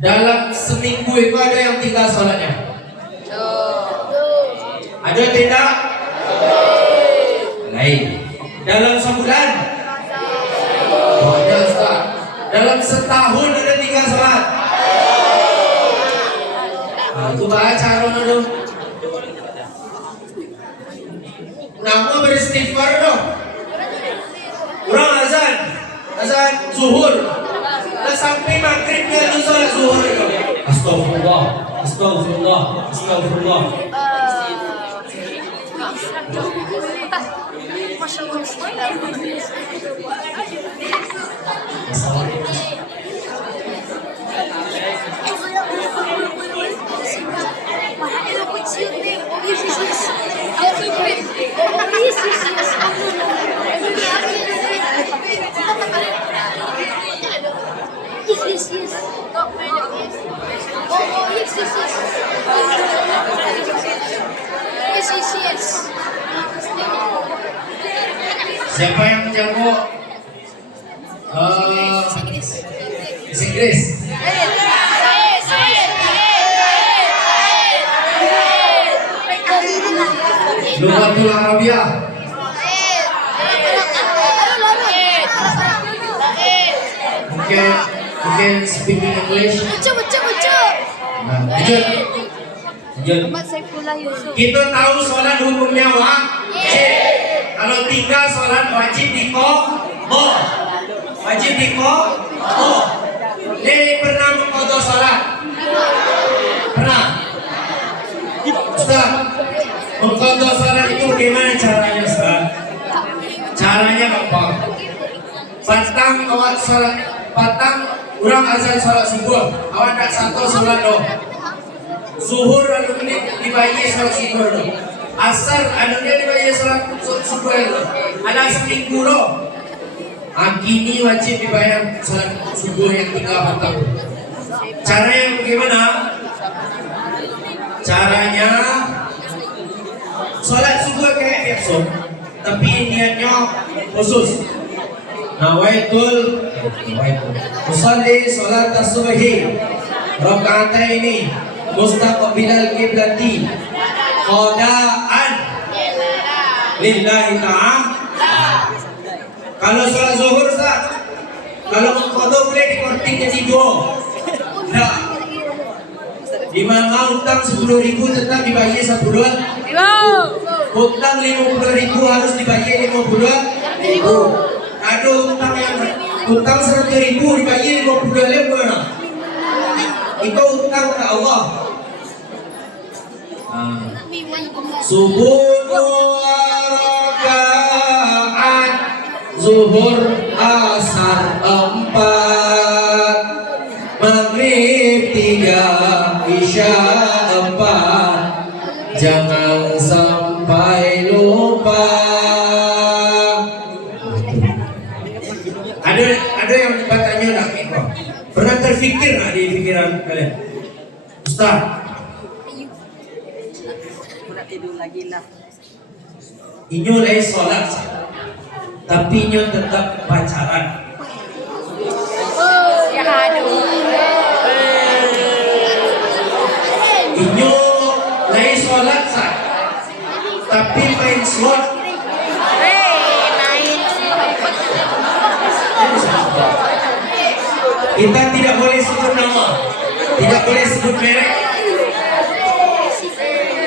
Dalam seminggu itu ada yang tinggal sholatnya? Ada tidak? Lain. Dalam sebulan? Oh, ada Ustaz. Dalam setahun ada tinggal sholat? Itu baca orang itu. Nama beristighfar dong. Kurang azan zuhur. Nah, sampai maghribnya itu sholat zuhur itu. Astagfirullah, astagfirullah, astagfirullah. Siapa yang jago Inggris? Lughatul Arabiyah. Mungkin speaking English. Nah, lanjut. Kita tahu sholat hukumnya wajib. Kalau tinggal sholat wajib dikomo. Wajib dikomo. Nih pernah mengqadha sholat? Pernah? Ustaz, mengqadha sholat itu gimana caranya Ustaz? Caranya gampang. Patang kurang azan sholat subuh. Awak tak satu sholat doh. Zuhur anu menit dibayi sholat subuh doh. Asar anu dibayi sholat subuh doh. Ada seminggu doh. Kini wajib dibayar sholat subuh yang tinggal patang. Caranya bagaimana? Caranya sholat subuh kayak biasa, tapi niatnya khusus. Nawaitul usalli sholat as-subhi raka'ataini mustaqbilal qiblati qada'an lillahi ta'ala. Kalau sholat zuhur Ustaz, kalau qada boleh dikorting jadi dua. Nah, di mana utang 10.000 tetap dibayar 10 bulan. Utang 50.000 harus dibayar 50.000. Ada utang 100.000 dibayar 50 bulan mana? Itu utang ke Allah. Subuh 2 rakaat, zuhur asar 4, maghrib 3, isya 4. Jangan sampai lupa. Ada yang bertanya nak ikhwan. Pernah terfikir nak di pikiran kalian? Ustaz, inyo lagi sholat, tapi inyo tetap pacaran. Inyo lagi sholat sah, tapi main slot. Kita tidak boleh sebut nama, tidak boleh sebut merek.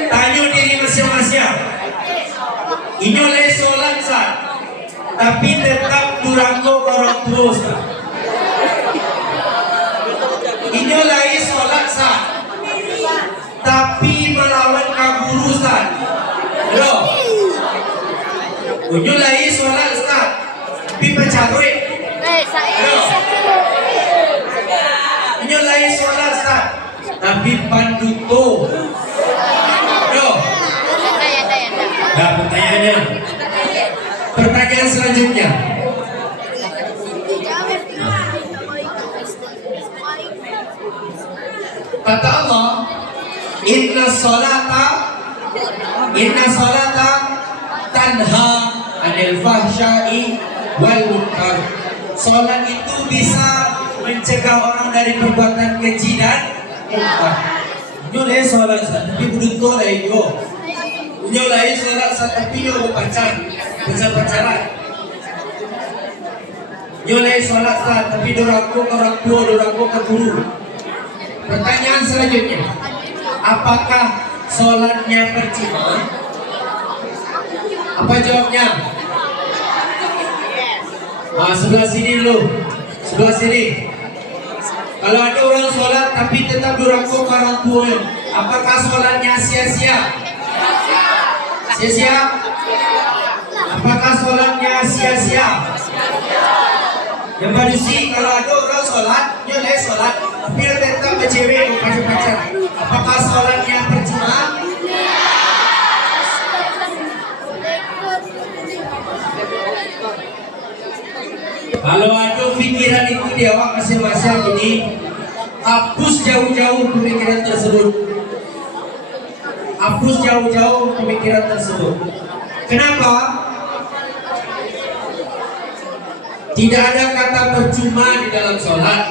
Tanya diri masing-masing. Inyo lagi sholat sah, tapi tetap duranggo orang tua sah. Inyo lagi sholat sah, tapi melawan keburusan. Loh, inyo lagi sholat sah, tapi pencari. Inyo lagi sholat sah, tapi panduto. Loh. Nah, pertanyaan selanjutnya. Kata Allah, inna salata tanha anil fahsya'i wal munkar. Salat itu bisa mencegah orang dari perbuatan keji dan mungkar. Nyo sholat tapi beruntung lah itu. Nyo lain sholat tapi nyo pacaran. Nyo lain sholat tapi doraku ke orang tua, doraku ke guru. Pertanyaan selanjutnya, apakah sholatnya percuma? Apa jawabnya? Sebelah sini dulu. Sebelah sini. Kalau ada orang sholat tapi tetap durhaka ke orang tua, apakah sholatnya sia-sia? Sia-sia? Apakah sholatnya sia-sia? Yang manusia kalau ada orang sholat, dia lagi sholat, tapi dia tetap bercewek pacar-pacar. Apakah sholatnya percuma? Kalau ada pikiran itu di awak masing-masing ini, hapus jauh-jauh pemikiran tersebut. Hapus jauh-jauh pemikiran tersebut. Kenapa? Tidak ada kata percuma di dalam sholat.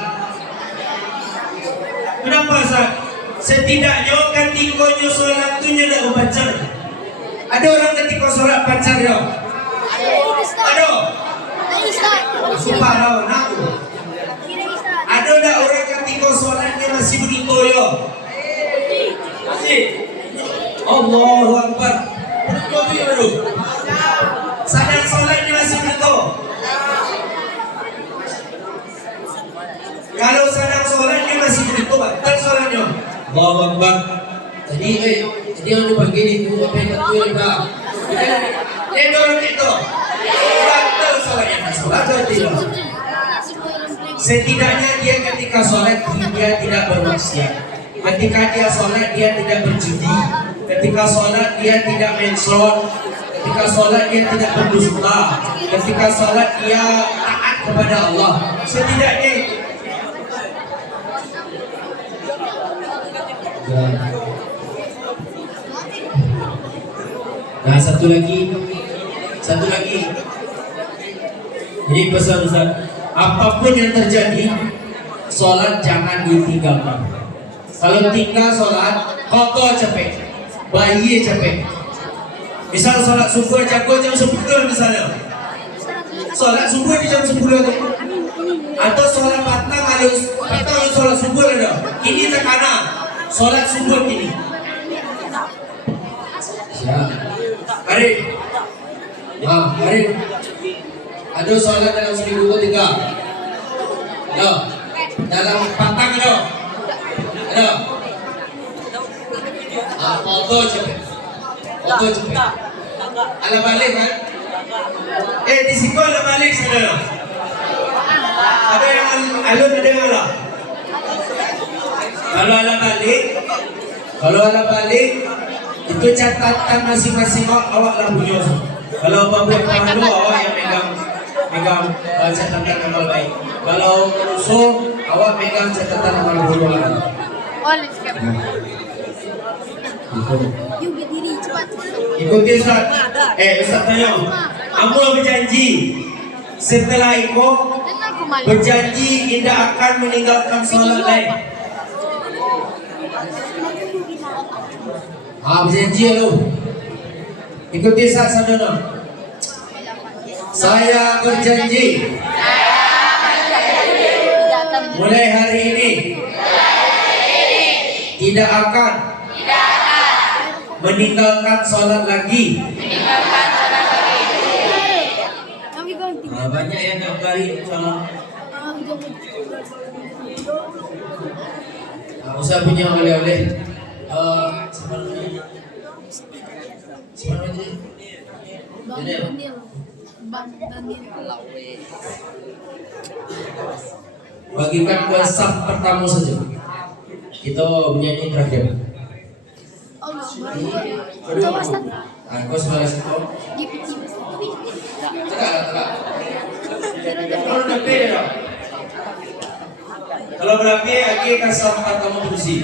Kenapa, Ustaz? Setidaknya ketika nyo sholat itu nyo nak baca. Ada orang ketika sholat pacar ya? Ada. Subhanallah, aku. Ada tak orang ketika sholatnya masih begitu ya? Masih. Allahu Akbar. Betul dulu. Sadar sholatnya masih begitu. Kalau sadar sholatnya masih begitu, batal sholatnya. Allahu Akbar. Jadi yang dibagi itu apa yang betul tak? Dia dorong itu. Batal sholatnya. Sholat atau tidak? Setidaknya dia ketika sholat dia tidak bermaksiat. Ketika dia sholat dia tidak berjudi. Ketika sholat dia tidak menshot. Ketika sholat dia tidak berdusta. Ketika sholat dia taat kepada Allah. Setidaknya itu. Nah satu lagi. Jadi pesan Ustaz, apapun yang terjadi, sholat jangan ditinggalkan. Kalau tinggal sholat, kotor capek, bayi capek. Misal sholat subuh jago jam 10 misalnya, sholat subuh di jam 10 atau sholat petang harus sholat subuh ada. Ini tekanan, sholat subuh ini. Siap. Arif. Arif. Ada sholat dalam seminggu ke 3? Ada. Dalam petang ada? Ada. Foto cepet. Ala balik kan? Di situ ala balik saudara. Ada yang alun, ada yang ala. Kalau ala balik itu catatan masing-masing awak lah punya. Kalau pabrik pandu awak yang megang catatan amal baik. Kalau musuh awak megang catatan amal buruk. Ikuti Ustaz. Ustaz tanya. Amul berjanji setelah itu berjanji tidak akan meninggalkan sholat lain. Berjanji lu. Ikuti Ustaz saudara. Saya berjanji mulai hari ini tidak akan meninggalkan sholat lagi. Banyak yang nak kali sholat. Usah punya oleh-oleh. Bagikan ke saf pertama saja. Kita menyanyi terakhir. Kau sebelah situ. Kalau berapi, lagi ke saf pertama kursi.